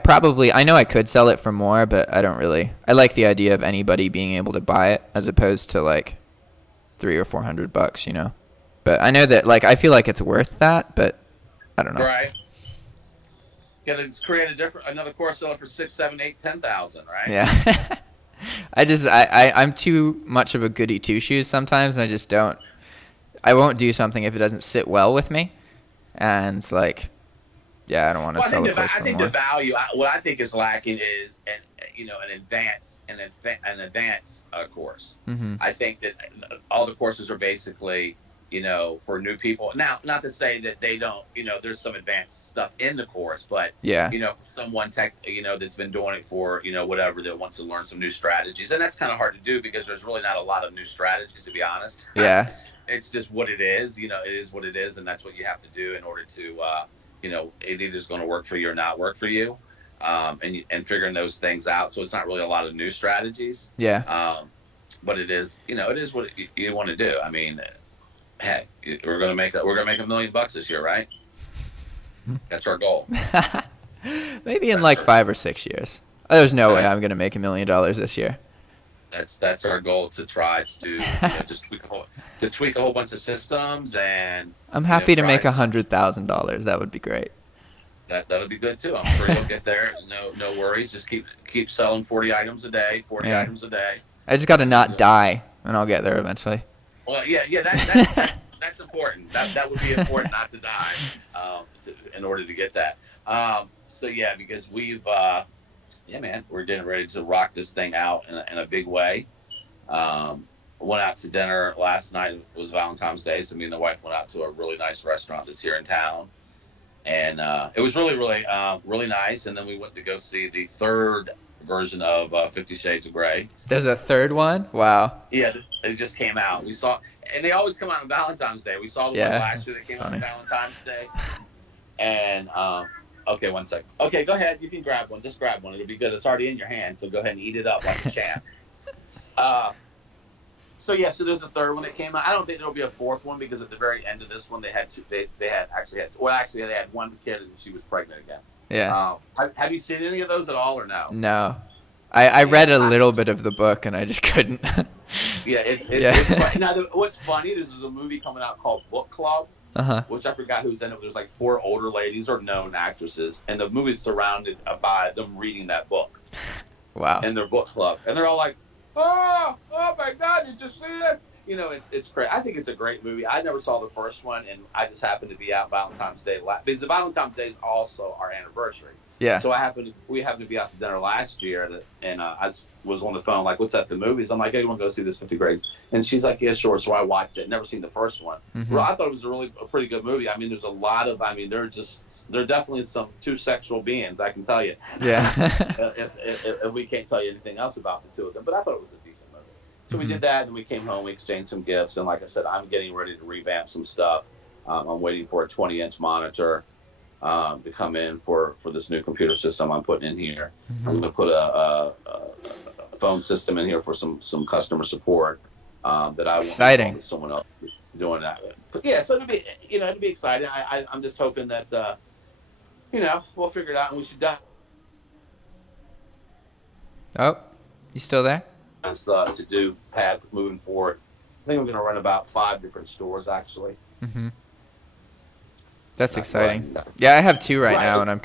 know I could sell it for more, but I don't really. I like the idea of anybody being able to buy it as opposed to like $300 or $400, But I know that I feel like it's worth that, but I don't know. Right. Got to create another course, sell it for 6, 7, 8, 10,000, right? Yeah. I'm too much of a goody two shoes sometimes, and I won't do something if it doesn't sit well with me. and like, yeah, I don't want to sell a course for I think more. the value, what I think is lacking is an advanced course. I think that all the courses are basically, for new people. Now, not to say that they don't, there's some advanced stuff in the course, but Yeah. for someone that's been doing it for, whatever, that wants to learn some new strategies. And that's kind of hard to do because there's really not a lot of new strategies, to be honest. Yeah. It's just what it is, it is what it is. And that's what you have to do in order to, it either is going to work for you or not work for you. And figuring those things out. So it's not really a lot of new strategies. Yeah. But it is, it is what you want to do. I mean, hey, we're gonna make $1 million this year, right? That's our goal. Maybe in like 5 or 6 years. There's no way I'm gonna make $1 million this year. That's our goal, to try to just tweak a whole bunch of systems, and I'm happy to make $100,000. That would be great. That'll be good too. I'm sure you'll get there. No worries. Just keep selling 40 items a day. 40 items a day. I just got to not die, and I'll get there eventually. Well, yeah. That's important. That would be important, not to die, in order to get that. So yeah, because we're getting ready to rock this thing out in a big way. Went out to dinner last night. It was Valentine's Day, so me and the wife went out to a really nice restaurant that's here in town. And it was really, really, really nice. And then we went to go see the third version of 50 Shades of Grey. There's a third one? Wow. Yeah, it just came out. We saw, and they always come out on Valentine's Day. We saw the one last year that came out on Valentine's Day. And, okay, 1 second. Okay, go ahead. You can grab one. Just grab one. It'll be good. It's already in your hand, so go ahead and eat it up like a champ. So there's a third one that came out. I don't think there'll be a fourth one because at the very end of this one, they had two. They actually had one kid and she was pregnant again. Yeah. Have you seen any of those at all or no? No. I read a little bit of the book and I just couldn't. It's funny. Now, what's funny is there's a movie coming out called Book Club, which I forgot who's in it. There's like 4 older ladies or known actresses, and the movie's surrounded by them reading that book. Wow. In their book club, and they're all like, oh my God, did you see it? It's great. I think it's a great movie. I never saw the first one, and I just happened to be out Valentine's Day because the Valentine's Day is also our anniversary. Yeah. So we happened to be out to dinner last year, and I was on the phone like, "What's at the movies?" I'm like, "Hey, you want to go see this 50 Grade?" And she's like, "Yeah, sure." So I watched it. Never seen the first one. Well, I thought it was a pretty good movie. I mean, there's a lot of. I mean, there are definitely some 2 sexual beings. I can tell you. Yeah. if we can't tell you anything else about the 2 of them, but I thought it was a decent movie. So we did that, and we came home. We exchanged some gifts, and like I said, I'm getting ready to revamp some stuff. I'm waiting for a 20-inch monitor to come in for this new computer system I'm putting in here. I'm going to put a phone system in here for some customer support that I want with someone else doing that. But yeah, so it'll be exciting. I'm just hoping that we'll figure it out, and we should. Oh, you still there? To do pad moving forward. I think I'm going to run about 5 different stores actually. That's exciting. Yeah, I have 2 right now, and I'm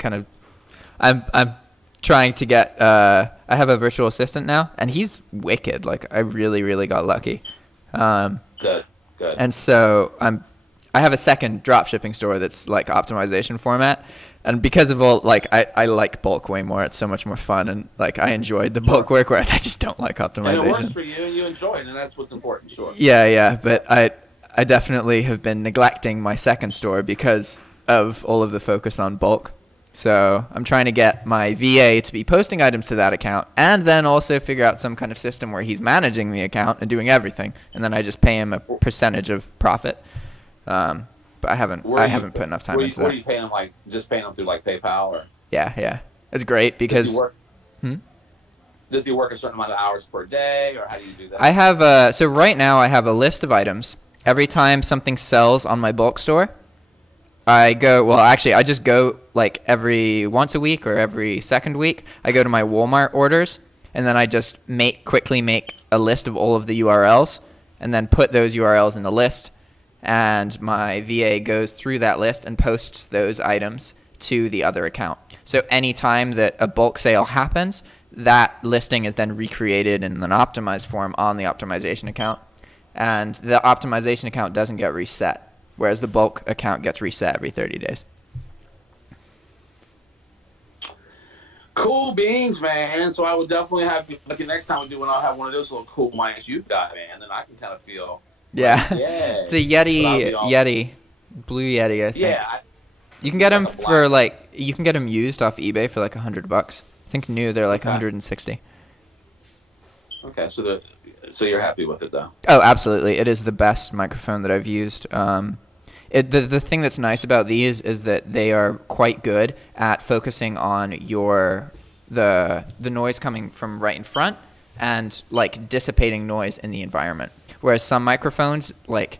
trying to get. I have a virtual assistant now, and he's wicked. Like I really, really got lucky. Good. And so I have a second drop shipping store that's like optimization format. And because of all, like, I like bulk way more. It's so much more fun. And, like, I enjoyed the bulk work, whereas I just don't like optimization. And it works for you, and you enjoy it, and that's what's important, sure. Yeah. But I definitely have been neglecting my second store because of all of the focus on bulk. So I'm trying to get my VA to be posting items to that account and then also figure out some kind of system where he's managing the account and doing everything. And then I just pay him a percentage of profit. But I haven't put enough time into that. What are you paying them, like, just paying them through, like, PayPal? Or? Yeah. It's great because... Does he work a certain amount of hours per day, or how do you do that? I have so right now I have a list of items. Every time something sells on my bulk store, I just go like every once a week or every second week. I go to my Walmart orders, and then I just quickly make a list of all of the URLs, and then put those URLs in the list. And my VA goes through that list and posts those items to the other account. So anytime that a bulk sale happens, that listing is then recreated in an optimized form on the optimization account. And the optimization account doesn't get reset. whereas the bulk account gets reset every 30 days. Cool beans, man. So I would definitely have, like, the next time we do one, I'll have one of those little cool mics you've got, man. Then I can kind of feel. Yeah. Like, yeah. It's a Yeti, Blue Yeti, I think. Yeah. You can get them for like, you can get them used off eBay for like $100. I think new they're like 160. Okay, so you're happy with it though? Oh, absolutely. It is the best microphone that I've used. The thing that's nice about these is that they are quite good at focusing on the noise coming from right in front and like dissipating noise in the environment. Whereas some microphones, like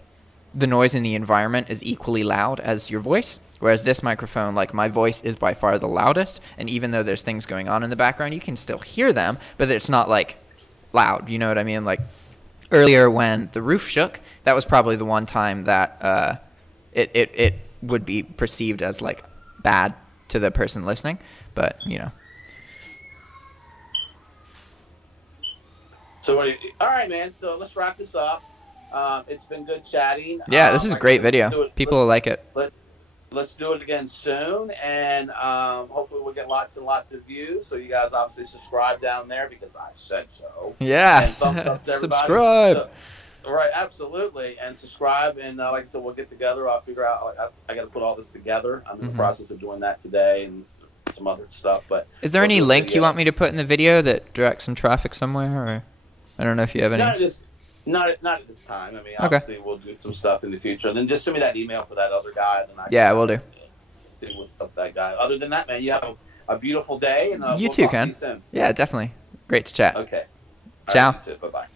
the noise in the environment is equally loud as your voice. Whereas this microphone, like my voice is by far the loudest, and even though there's things going on in the background, you can still hear them, but it's not like loud. You know what I mean? Like earlier when the roof shook, that was probably the one time that it would be perceived as like bad to the person listening, but you know. So all right, man. So let's wrap this up. It's been good chatting. Yeah, this is a great video. People will like it. Let's do it again soon, and hopefully we'll get lots and lots of views. So you guys obviously subscribe down there because I said so. Yeah, and thumbs up to everybody. subscribe. So, right, absolutely, and subscribe. And like I said, we'll get together. I'll figure out. I got to put all this together. I'm in the process of doing that today and some other stuff. But is there any link you want me to put in the video that directs some traffic somewhere, or I don't know if you have any. Not at this time. I mean, obviously we'll do some stuff in the future. And then just send me that email for that other guy. And then I we'll do. See what's up with that guy. Other than that, man, you have a beautiful day. And you too, Ken. soon. Yeah, definitely. Great to chat. Okay. Ciao. Bye-bye.